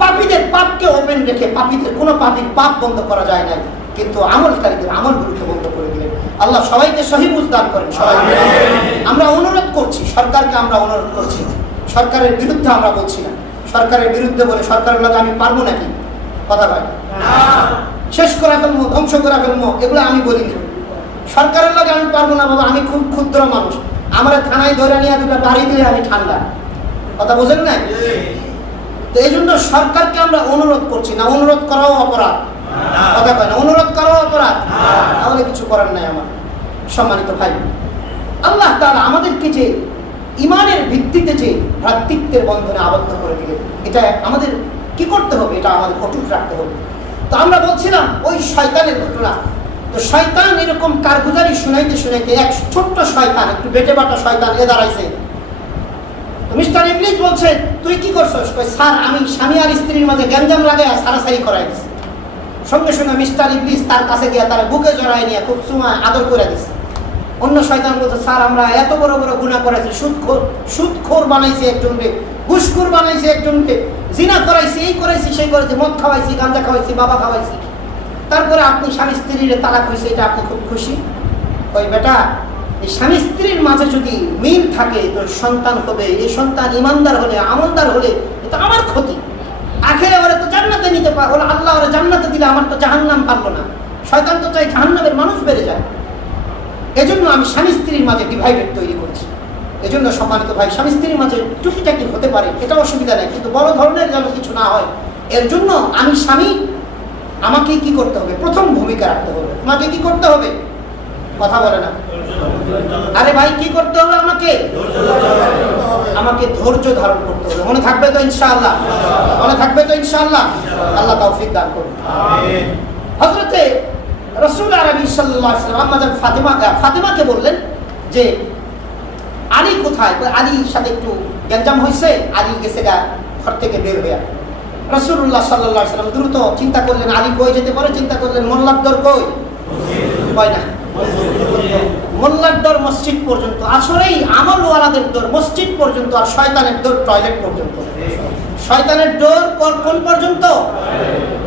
পাপীদের পাপকে ওপেন রেখে পাপীদের কোনো পাপীর পাপ বন্ধ করা যায় না, কিন্তু আমলকারীদের আমলগুলোকে বন্ধ করে দিলেন। আল্লাহ সবাইকে সহি বুঝ দান করেন। সবাইকে আমরা অনুরোধ করছি, সরকারকে আমরা অনুরোধ করছি, সরকারের বিরুদ্ধে আমরা বলছি না, সরকারের বিরুদ্ধে বলে সরকারের লগে আমি পারবো নাকি কথা ভাই, শেষ করে ফেলবো, ধ্বংস করে ফেলবো, এগুলো আমি বলিনি। সরকারের লগে আমি পারবো না বাবা, আমি খুব ক্ষুদ্র মানুষ, আমার থানায় ধরে নিয়ে দুটা বাড়ি দিলে আমি ঠান্ডা, কথা বোঝেন না? তো এই জন্য সরকারকে আমরা অনুরোধ করছি না, অনুরোধ করাও অপরাধ, কথা কয় না, অনুরোধ করাও অপরাধ, তাহলে কিছু করার নাই। আমার সম্মানিত ভাই, আল্লাহ তাআলা আমাদেরকে যে ইমানের ভিত্তিতে যে ভ্রাতৃত্বের বন্ধনে আবদ্ধ করে দিলেন, এটা আমাদের কি করতে হবে? এটা আমাদের অটুট রাখতে হবে। তো আমরা বলছিলাম ওই শয়তানের ঘটনা, তো শয়তান এরকম কারগুজারি শুনাইতে শুনাইতে এক ছোট্ট শয়তান, একটু বেটে বাটা শয়তান এ দাঁড়াইছে। তো মিস্টার ইবলিস বলছে, তুই কি করছস? কই স্যার, আমি স্বামী আর স্ত্রীর মাঝে গ্যাঞ্জাম লাগায় সারাসারি করাই দিছি। সঙ্গে সঙ্গে মিস্টার ইবলিস তার কাছে গিয়ে তার বুকে জড়াই নিয়ে খুব সময় আদর করে দিছে। অন্য শয়তান বলছে, স্যার আমরা এত বড় বড় গুনাহ করেছি, সুদখোর বানাইছি একজনকে, ঘুষখোর বানাইছি একজনকে, জিনা করাইছি, এই করাইছি সেই করেছি, মদ খাওয়াইছি, গাঁজা খাওয়াইছি, বাবা খাওয়াইছি, তারপরে আপনি স্বামী স্ত্রীর তালাক হয়েছে, এটা আপনি খুব খুশি? ওই বেটা, এই স্বামী স্ত্রীর মাঝে যদি মিল থাকে তো সন্তান হবে, এই সন্তান ইমানদার হলে, আমলদার হলে এটা আমার ক্ষতি। আখেরে ওরা তো জান্নাতে নিতে পারবো, আল্লাহ ওরা জান্নাতে দিলে আমার তো জাহান্নাম পারবো না। শয়তান তো চাই জাহান্নামের মানুষ বেড়ে যায়। এজন্য আমি স্বামী স্ত্রীর মাঝে ডিভাইডেড তৈরি করছি। এজন্য সম্মানিত ভাই, স্বামী স্ত্রীর মাঝে টুকিটাকি হতে পারে, এটা অসুবিধা নেই, কিন্তু বড় ধরনের যেন কিছু না হয়। এর জন্য আমি স্বামী, আমাকে কি করতে হবে? প্রথম ভূমিকা রাখতে হবে। আমাকে কি করতে হবে? কথা বলে না। আরে ভাই, কি করতে হবে? আমাকে ধৈর্য ধারণ করতে হবে। মনে থাকবে তো ইনশাআল্লাহ? মনে থাকবে তো ইনশাআল্লাহ? আল্লাহ তৌফিক দান করুন। হযরতে রাসূল আরবি সাল্লাল্লাহু আলাইহি ওয়াসাল্লাম আম্মা ফাতিমাকে বললেন যে আলী কোথায়? আলীর সাথে একটু গ্যাঞ্জাম হয়েছে, আলী গেছে গা ঘর থেকে বের হয়ে। রাসূলুল্লাহ সাল্লাল্লাহু আলাইহি ওয়াসাল্লাম দ্রুত চিন্তা করলেন আলী কই যেতে পারে, চিন্তা করলেন মোল্লার দর কই, কয় না মোল্লার দর মসজিদ পর্যন্ত। আসলেই আমলওয়ালাদের দর মসজিদ পর্যন্ত, আর শয়তানের দর টয়লেট পর্যন্ত। শয়তানের দৌড় কোন পর্যন্ত?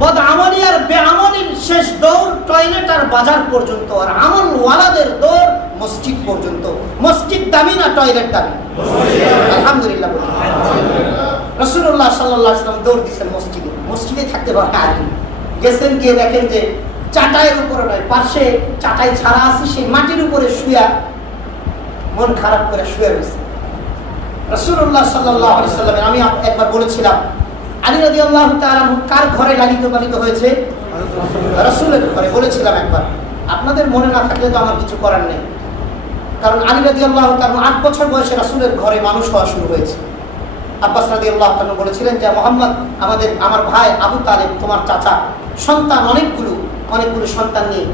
বদ আমলি আর বেআমলির শেষ দৌড় টয়লেট আর বাজার পর্যন্ত, আর আমলওয়ালাদের দৌড় মসজিদ পর্যন্ত। মসজিদ দামি না টয়লেট দামি? আলহামদুলিল্লাহ। রাসূলুল্লাহ সাল্লাল্লাহু আলাইহি ওয়াসাল্লাম দৌড় দিয়েছেন মসজিদে। মসজিদে থাকতে পারে আলী গেছেন, গিয়ে দেখেন যে চাটাইয়ের উপরে নয়, পাশে চাটাই ছাড়া আছে, সেই মাটির উপরে শুয়া মন খারাপ করে শুয়ে রয়েছে। রাসূলুল্লাহ সাল্লাল্লাহু আলাইহি ওয়াসাল্লাম, আমি একবার বলেছিলাম আলী রাদিয়াল্লাহু তাআলা কার ঘরে লালিত পালিত হয়েছে? রাসূলের ঘরে। বলেছিলাম একবার, আপনাদের মনে না থাকলে তো আমার কিছু করার নেই, কারণ আলী রাদিয়াল্লাহু তাআলা 8 বছর বয়সে রাসূলের ঘরে মানুষ হওয়া শুরু হয়েছে। আব্বাস রাদিয়াল্লাহু তাআলা বলেছিলেন যে মুহাম্মদ, আমার ভাই আবু তালেব তোমার চাচা, সন্তান অনেকগুলো সন্তান নিয়ে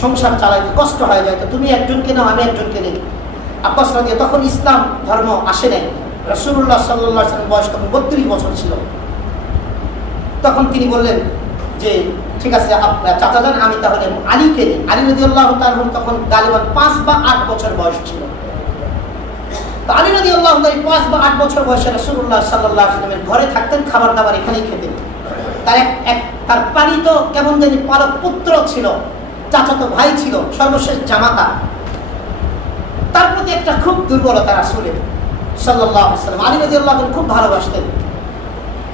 সংসার চালাইতে কষ্ট হয়ে যায়, তো তুমি একজনকে নাও, আমি একজনকে নেই। আব্বাস রাদিয়াল্লাহু, তখন ইসলাম ধর্ম আসে নাই, রাসূলুল্লাহ সাল্লাল্লাহু আলাইহি ওয়াসাল্লাম বয়স তখন 32 বছর ছিল। তখন তিনি বললেন যে ঠিক আছে চাচা যান, আমি তাহলে আলীকে নিই। আলী রাদিয়াল্লাহু তাআলা তখন গালিবান 5 বা 8 বছর বয়স ছিল। তো আলী রাদিয়াল্লাহু তাআলা 5 বা 8 বছর বয়সে রাসূলুল্লাহ সাল্লাল্লাহু আলাইহি ওয়াসাল্লামের ঘরে থাকতেন, খাবার দাবার এখানেই খেতেন। তার পালিত কেমন জানি পালক পুত্র ছিল, চাচাতো ভাই ছিল, সর্বশেষ জামাতা। তার প্রতি একটা খুব দুর্বলতা রাসূলের সাল্লাল্লাহু আলাইহি ওয়াসাল্লাম। আলী রাদিয়াল্লাহু তাআলা খুব ভালোবাসতেন।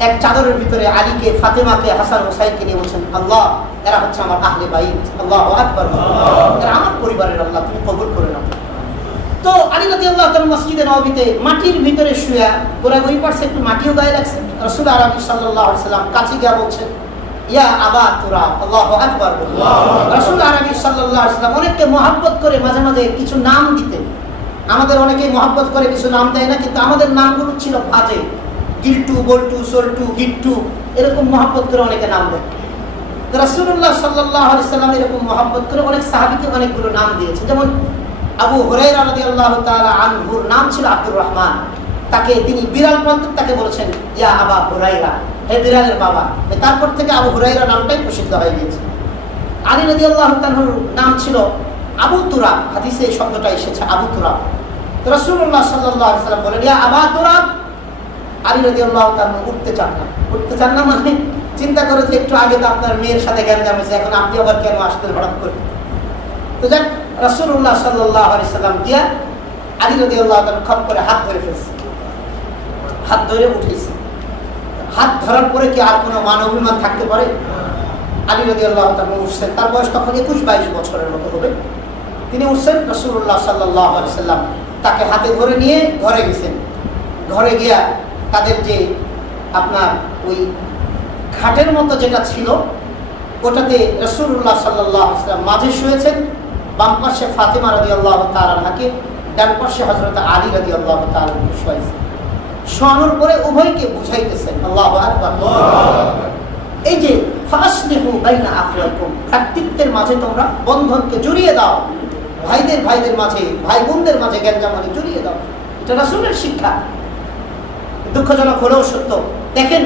এক চাদরের ভিতরে আলীকে, ফাতেমাকে, হাসান হোসাইনকে নিয়ে বলছেন, আল্লাহ এরা হচ্ছে আমার আহলে বাইত, আল্লাহু আকবার, এরা আমার পরিবারের, আল্লাহ তুমি কবুল করে নাও। তো আলী রাদিয়াল্লাহু তাআলা মসজিদে নববীতে মাটির ভিতরে শুয়ে গোড়াগড়ি পারছে, একটু মাটিও গায়ে লাগছে। রাসূল আরবি সাল্লাল্লাহু আলাইহি ওয়াসাল্লাম কাছে গিয়ে বলছেন, ইয়া আবা তুরা, আল্লাহু আকবার। রাসূল আরবি সাল্লাল্লাহু আলাইহি ওয়াসাল্লাম অনেককে মহব্বত করে মাঝে মাঝে কিছু নাম দিতেন। আমাদের অনেকেই মহব্বত করে কিছু নাম দেয় না, কিন্তু আমাদের নামগুলো ছিল বাজে, গিল্টু, বল্টু, সল্টু, গিট্টু, এরকম মহব্বত করে অনেকে নাম দেয়। রাসূলুল্লাহ সাল্লাল্লাহু আলাইহি ওয়াসাল্লাম এরকম মহব্বত করে অনেক সাহাবীকে অনেকগুলো নাম দিয়েছে। যেমন আবু হুরায়রা রাদিয়াল্লাহু তাআলা আনহুর নাম ছিল আব্দুর রহমান, তাকে তিনি বিড়াল পালতেন, তাকে বলেছেন ইয়া আবা হুরায়রা, হে বিড়ালের বাবা। তারপর থেকে আবু হুরায়রা নামটাই প্রসিদ্ধ হয়ে গিয়েছে। আলী রাদিয়াল্লাহু তাআলার নাম ছিল আবু তুরাব, হাদিসে এই শব্দটা এসেছে আবু তুরাব। রাসূলুল্লাহ সাল্লাল্লাহু আলাইহি ওয়াসাল্লাম বলেন, ইয়া আবা তুরাব, আলী রাদিয়াল্লাহু তাআলা উঠতে চান না মানে চিন্তা করে যে একটু আগে তো আপনার মেয়ের সাথে গ্যাঞ্জাম হয়েছে, এখন আপনি আবার কেন আসতেন হঠাৎ করে? তো যাক, রাসূলুল্লাহ সাল্লাল্লাহু আলাইহি ওয়াসাল্লাম গিয়া আলী রাদিয়াল্লাহু তাআলা খপ করে হাত ধরে ফেলছে, হাত ধরে উঠেছে। হাত ধরার পরে কি আর কোনো মান অভিমান থাকতে পারে? আলী রাদিয়াল্লাহু তাআলা উঠছেন, তার বয়স তখন 21-22 বছরের মতো হবে। তিনি উঠছেন, রাসূলুল্লাহ সাল্লাল্লাহু আলাইহি ওয়াসাল্লাম তাকে হাতে ধরে নিয়ে ঘরে গেছেন। ঘরে গিয়া তাদের যে আপনার ওই খাটের মতো যেটা ছিল ওটাতে রাসূলুল্লাহ সাল্লাল্লাহু আলাইহি ওয়াসাল্লাম মাঝে শুয়েছেন, বাম পাশে ফাতিমা রাদিয়াল্লাহু তাআলা আনহাকে, ডান পাশে হযরত আলী রাদিয়াল্লাহু তাআলা আনহু শুয়েছেন। শোয়ানোর পরে উভয়কে বুঝাইতেছেন, আল্লাহু আকবার, এই যে ফাসলিহু বাইনা আখওয়াইকুম, ভ্রাতৃত্বের মাঝে তোমরা বন্ধনকে জড়িয়ে দাও, ভাইদের মাঝে, ভাই বোনদের মাঝে গ্যাঞ্জামে জড়িয়ে দাও। এটা রাসূলের শিক্ষা। দুঃখজনক হলেও সত্য, দেখেন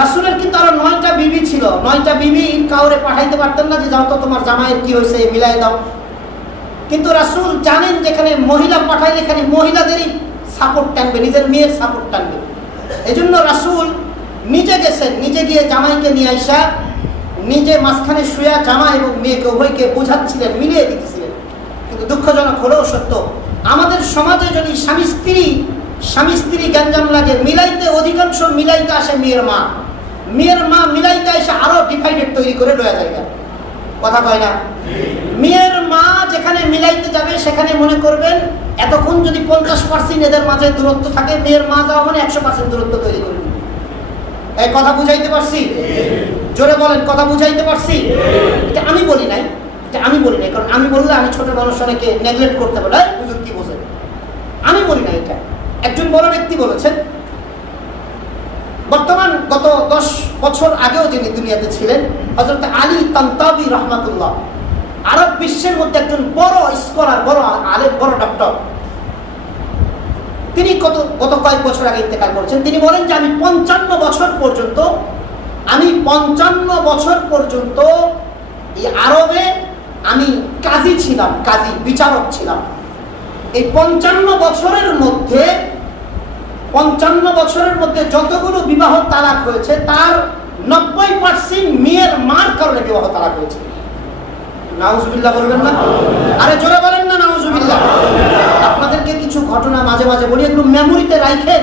রাসূলের কিন্তু আরো 9টা বিবি ছিল। 9টা বিবি কাউরে পাঠাইতে পারতেন না যে যাও তো তোমার জামাইয়ের কি হয়েছে মিলাই দাও। কিন্তু রাসূল জানেন যেখানে মহিলা পাঠাইলে এখানে মহিলাদেরই সাপোর্ট টানবে, নিজের মেয়ের সাপোর্ট টানবে। এই জন্য রাসূল নিজে গেছেন, নিজে গিয়ে জামাইকে নিয়ে আইসা নিজে মাঝখানে শুয়া জামাই এবং মেয়েকে উভয়কে বোঝাচ্ছিলেন, মিলিয়ে দিতেছিলেন। কিন্তু দুঃখজনক হলেও সত্য, আমাদের সমাজে যদি স্বামী স্ত্রী গ্যাঞ্জাম লাগে, মিলাইতে অধিকাংশ মিলাইতে আসে মেয়ের মা মিলাইতে এসে আরো ডিভাইডেড তৈরি করে লয়া জায়গা। কথা কয় না? মেয়ের মা যেখানে মিলাইতে যাবে সেখানে মনে করবেন এতক্ষণ যদি 50% এদের মাঝে দূরত্ব থাকে, মেয়ের মা যাওয়া মানে 100% দূরত্ব তৈরি করবে। এই কথা বুঝাইতে পারছি? জোরে বলেন, কথা বুঝাইতে পারছি? এটা আমি বলি নাই, কারণ আমি বললে আমি ছোট মানুষ অনেকে নেগলেক্ট করতে পারে, হুজুর কি বোঝেন, আমি বলি না, এটা একজন বড় ব্যক্তি বলেছেন। বর্তমান গত 10 বছর আগেও যিনি দুনিয়াতে ছিলেন, হযরত আলী তানতাবি রাহমাতুল্লাহ, আরব বিশ্বের মধ্যে একজন বড় স্কলার, বড় আলেম, বড় ডক্টর। তিনি গত কয়েক বছর আগে ইন্তেকাল করেছেন। তিনি বলেন যে আমি 55 বছর পর্যন্ত এই আরবে আমি কাজী ছিলাম, বিচারক ছিলাম। এই 55 বছরের মধ্যে যতগুলো বিবাহ তালাক হয়েছে তার 90% মেয়ের মার কারণে বিবাহ তালাক হয়েছে। নাউজুবিল্লাহ বলবেন না? আরে জোরে বলেন না নাউজুবিল্লাহ। আপনাদেরকে কিছু ঘটনা মাঝে মাঝে বলি, একটু মেমোরিতে রাখেন।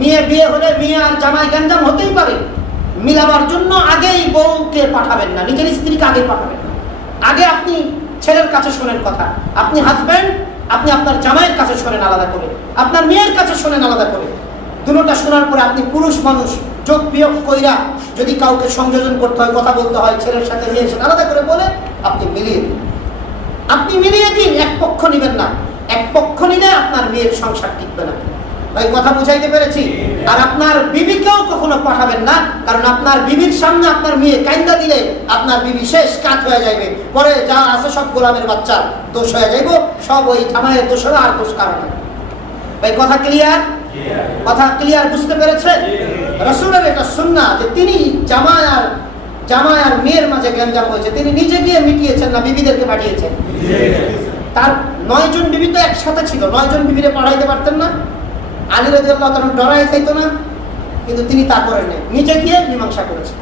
মেয়ে বিয়ে হলে মেয়ে আর জামাই গ্যাঞ্জাম হতেই পারে, মিলাবার জন্য আগেই বউকে পাঠাবেন না, নিজের স্ত্রীকে আগে পাঠাবেন না। আগে আপনি ছেলের কাছে শোনেন কথা, আপনি হাজবেন্ড, আপনি আপনার জামাইয়ের কাছে শোনেন আলাদা করে, আপনার মেয়ের কাছে শোনেন আলাদা করে। দুটোটা শোনার পরে আপনি পুরুষ মানুষ যোগ বিয়োগ কইরা যদি কাউকে সংযোজন করতে হয়, কথা বলতে হয়, ছেলের সাথে মেয়ের সাথে আলাদা করে বলে আপনি মিলিয়ে দিন। এক পক্ষ নিবেন না, এক পক্ষ নিলে আপনার মেয়ের সংসার টিকবে না। ভাই কথা বুঝাইতে পেরেছি? আর আপনার বিবিকেও কখনো পাঠাবেন না, কারণ আপনার বিবির সামনে আপনার মেয়ে কাইন্দা দিলে আপনার বিবি শেষ কাজ হয়ে যাবে, পরে যা আছে সব গোলামের বাচ্চা দোষ হয়ে যাইব, সব ওই জামাইয়ের দোষ হবে, আর দোষ কারণ না। ভাই কথা ক্লিয়ার? কথা ক্লিয়ার, বুঝতে পেরেছেন? রাসূলের এটা সুন্নাহ যে তিনি জামাই আর মেয়ের মাঝে গ্যাঞ্জাম হয়েছে, তিনি নিজে গিয়ে মিটিয়েছেন না, বিবিদেরকে পাঠিয়েছেন। তার 9 জন বিবি তো একসাথে ছিল, 9 জন বিবিরে পাঠাইতে পারতেন না? আলী রাদিয়াল্লাহু তাআলা ডরাই খাইতো না, কিন্তু তিনি তা করেন নাই, নিজে গিয়ে মীমাংসা করেছেন।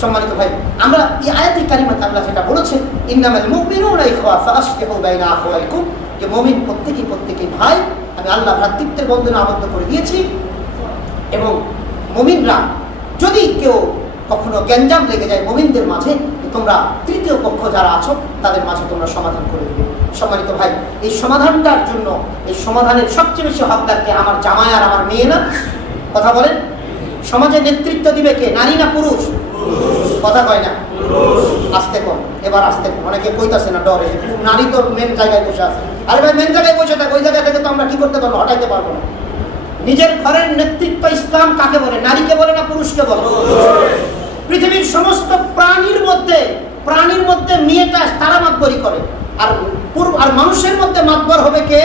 সম্মানিত ভাই, আমরা এই আয়াতে কারিমাতে আল্লাহ যেটা বলেছেন, ইন্নামাল মুমিনুনা ইখওয়া ফাসলিহু বাইনা আখওয়াইকুম, যে মুমিন প্রত্যেকেই ভাই, আমি আল্লাহ ভ্রাতৃত্বের বন্ধনে আবদ্ধ করে দিয়েছি। এবং মুমিনরা যদি কেউ কখনো গ্যাঞ্জাম লেগে যায় মুমিনদের মাঝে, তোমরা তৃতীয় পক্ষ যারা আছো তাদের মাঝে তোমরা সমাধান করে দিবে। সম্মানিত ভাই, এই সমাধানটার জন্য, এই সমাধানের সবচেয়ে বেশি হকদারকে আমার জামাই আর আমার মেয়ে না? কথা বলেন। সমাজে নেতৃত্ব দিবে কে, নারী না পুরুষ? কথা কয় না? আসতে কম, এবার আসতে কম। অনেকে কইতাছে না ডরে, নারী তো মেন জায়গায় বসে আছে। আরে ভাই, মেন জায়গায় বসে থাক, ওই জায়গা থেকে তো আমরা কি করতে পারবো, হটাইতে পারবো না। নিজের ঘরের নেতৃত্ব ইসলাম কাকে বলে? নারীকে বলে না পুরুষকে বলে? পৃথিবীর সমস্ত প্রাণীর মধ্যে মেয়েটা তারা মাতবরি করে, আর মানুষের মধ্যে মাতবর হবে কে?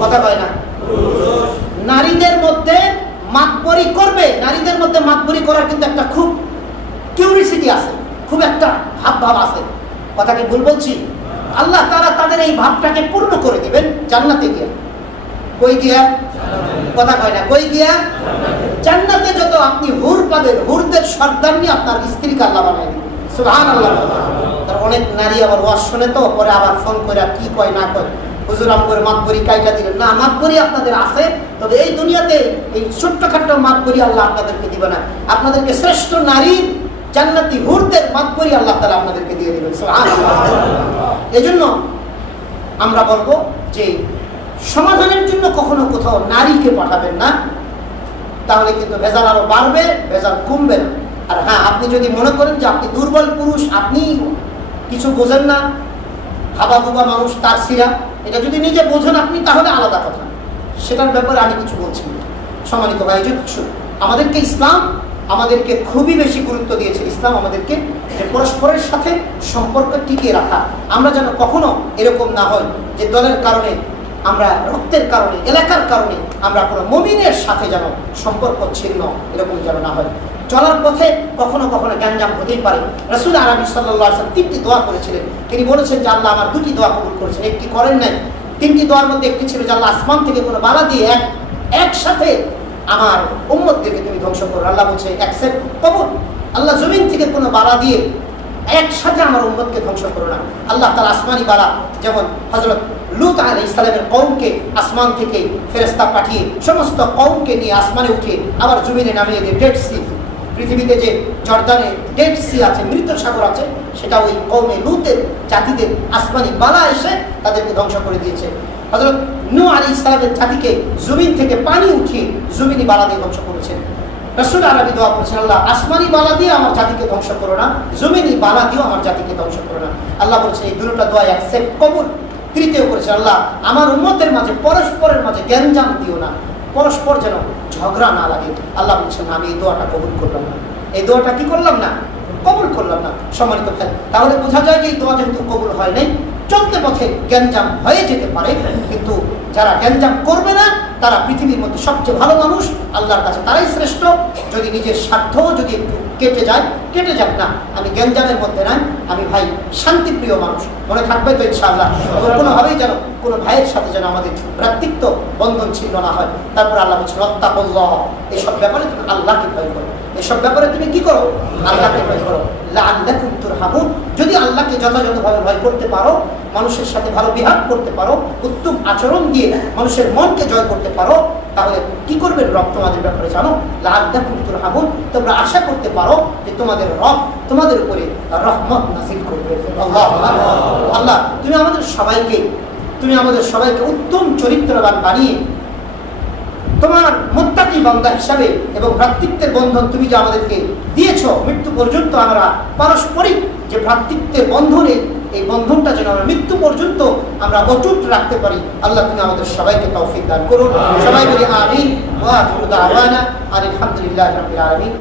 কথা কয় না? নারীদের মধ্যে মাতবরি করবে, নারীদের মধ্যে মাতবরি করার কিন্তু একটা খুব কিউরিসিটি আছে, খুব একটা ভাব আছে। কথা কি ভুল বলছি? আল্লাহ তাআলা তাদের এই ভাবটাকে পূর্ণ করে দিবেন জান্নাতে গিয়া। কই গিয়া? কথা কয় না, কই গিয়া? জান্নাতে যত আপনি হুর পাবেন, হুরদের সর্দারনি আপনার স্ত্রীকে আল্লাহ বানায় দিবেন। সুবহানাল্লাহ। তার অনেক নারী আবার ওয়াজ শুনে তো পরে আবার ফোন করে কি কয় না কয়, হুজুর আমগরে মাতবরি কাইটা দিলেন না। মাতবরি আপনাদের আছে, তবে এই দুনিয়াতে এই ছোট্টখাট্ট মাতবরি আল্লাহ আপনাদেরকে দিবে না। আপনাদেরকে শ্রেষ্ঠ নারী জান্নাতি হুরদের মাতবরি আল্লাহ তাআলা আপনাদেরকে দিয়ে দিবেন। সুবহানাল্লাহ। এজন্য আমরা বলবো যে সমাধানের জন্য কখনো কোথাও নারীকে পাঠাবেন না, তাহলে কিন্তু ভেজাল আরো বাড়বে, ভেজাল কমবে না। আর হ্যাঁ, আপনি যদি মনে করেন যে আপনি দুর্বল পুরুষ, আপনি কিছু বোঝেন না, হাবাগুবা মানুষ তার সিরা, এটা যদি নিজে বোঝেন আপনি, তাহলে আলাদা কথা, সেটার ব্যাপারে আমি কিছু বলছি না। সম্মানিত ভাই, আমাদেরকে ইসলাম আমাদেরকে খুবই বেশি গুরুত্ব দিয়েছে। ইসলাম আমাদেরকে যে পরস্পরের সাথে সম্পর্ক টিকিয়ে রাখা, আমরা যেন কখনো এরকম না হয় যে দলের কারণে, আমরা রক্তের কারণে, এলাকার কারণে আমরা কোনো মুমিনের সাথে যেন সম্পর্ক ছিন্ন, এরকম যেন না হয়। চলার পথে কখনো কখনো গ্যাঞ্জাম হতেই পারে। রাসূল আরবি সাল্লাল্লাহু আলাইহি ওয়াসাল্লাম 3টি দোয়া করেছিলেন। তিনি বলেছেন যে আল্লাহ আমার 2টি দোয়া কবুল করেছেন, একটি করেন নাই। 3টি দোয়ার মধ্যে একটি ছিল যে আল্লাহ আসমান থেকে কোনো বালা দিয়ে একসাথে আমার উম্মতদেরকে তুমি ধ্বংস করো। আল্লাহ বলছে অ্যাকসেপ্ট, কবুল। আল্লাহ জমিন থেকে কোনো বালা দিয়ে একসাথে আমার উম্মতকে ধ্বংস করো না। আল্লাহ তাআলা আসমানি বালা, যেমন হযরত লূত আলাইহিস সালামের কওমকে আসমান থেকে ফেরেশতা পাঠিয়ে সমস্ত কওমকে নিয়ে আসমানে উঠে আবার জমিনে নামিয়ে দিয়ে ডেড সি, পৃথিবীতে যে জর্দানে ডেড সি আছে, মৃত সাগর আছে, সেটা ওই কওমে লূতের জাতিদের আসমানি বালা এসে তাদেরকে ধ্বংস করে দিয়েছে। হযরত নূহ আলাইহিস সালামের জাতিকে জমিন থেকে পানি উঠিয়ে জমিনি বালা দিয়ে ধ্বংস করেছেন। রাসূল আরবি দোয়া করেছেন, আল্লাহ আসমানি বালা দিয়ে আমার জাতিকে ধ্বংস করো না, জমিনি বালা দিয়েও আমার জাতিকে ধ্বংস করো না। আল্লাহ বলছেন এই দুটোটা দোয়া অ্যাকসেপ্ট, কবুল। তৃতীয় করেছেন, আল্লাহ আমার উম্মতের মাঝে পরস্পরের মাঝে গ্যাঞ্জাম দিও না, পরস্পর যেন ঝগড়া না লাগে। আল্লাহ বলছেন আমি এই দোয়াটা কবুল করলাম না। এই দোয়াটা কি করলাম না? কবুল করলাম না। সম্মানিত ভাই, তাহলে বোঝা যায় যে এই দোয়া যেহেতু কবুল হয় নাই, চলতে পথে গ্যাঞ্জাম হয়ে যেতে পারে, কিন্তু যারা গ্যাঞ্জাম করবে না তারা পৃথিবীর মধ্যে সবচেয়ে ভালো মানুষ, আল্লাহর কাছে তারাই শ্রেষ্ঠ। যদি নিজের স্বার্থ যদি একটু কেটে যায়, কেটে যাক না, আমি গ্যাঞ্জামের মধ্যে নাই, আমি ভাই শান্তিপ্রিয় মানুষ, মনে থাকবে তো ইনশাআল্লাহ। কোনোভাবেই যেন কোনো ভাইয়ের সাথে যেন আমাদের ভ্রাতৃত্ব বন্ধন ছিন্ন না হয়। তারপর আল্লাহ বলছেন ওয়াত্তাকুল্লাহ, এইসব ব্যাপারে তুমি আল্লাহকে ভয় করো। এসব ব্যাপারে তুমি কি করো? আল্লাহকে ভয় করো। লাআল্লাকুম তুরহামুন, যদি আল্লাহকে যথাযথভাবে ভয় করতে পারো, মানুষের সাথে ভালো বিহার করতে পারো, উত্তম আচরণ দিয়ে মানুষের মনকে জয় করতে পারো, তাহলে কি করবেন রব তোমাদের ব্যাপারে জানো? লাআল্লাকুম তুরহামুন, তোমরা আশা করতে পারো যে তোমাদের রব তোমাদের উপরে রহমত নাযিল করবে। আল্লাহ আল্লাহ তুমি আমাদের সবাইকে উত্তম চরিত্রবান বানিয়ে তোমার মুত্তাকি বান্দা হিসাবে এবং ভ্রাতৃত্বের বন্ধন তুমি যে আমাদেরকে দিয়েছো, মৃত্যু পর্যন্ত আমরা পারস্পরিক যে ভ্রাতৃত্বের বন্ধনে, এই বন্ধনটা যেন আমরা মৃত্যু পর্যন্ত আমরা অটুট রাখতে পারি। আল্লাহ তুমি আমাদের সবাইকে তৌফিক দান করুন। সবাই বলি আমিন। ওয়া আখিরু দাওয়ানা আলহামদুলিল্লাহি রাব্বিল আলামিন।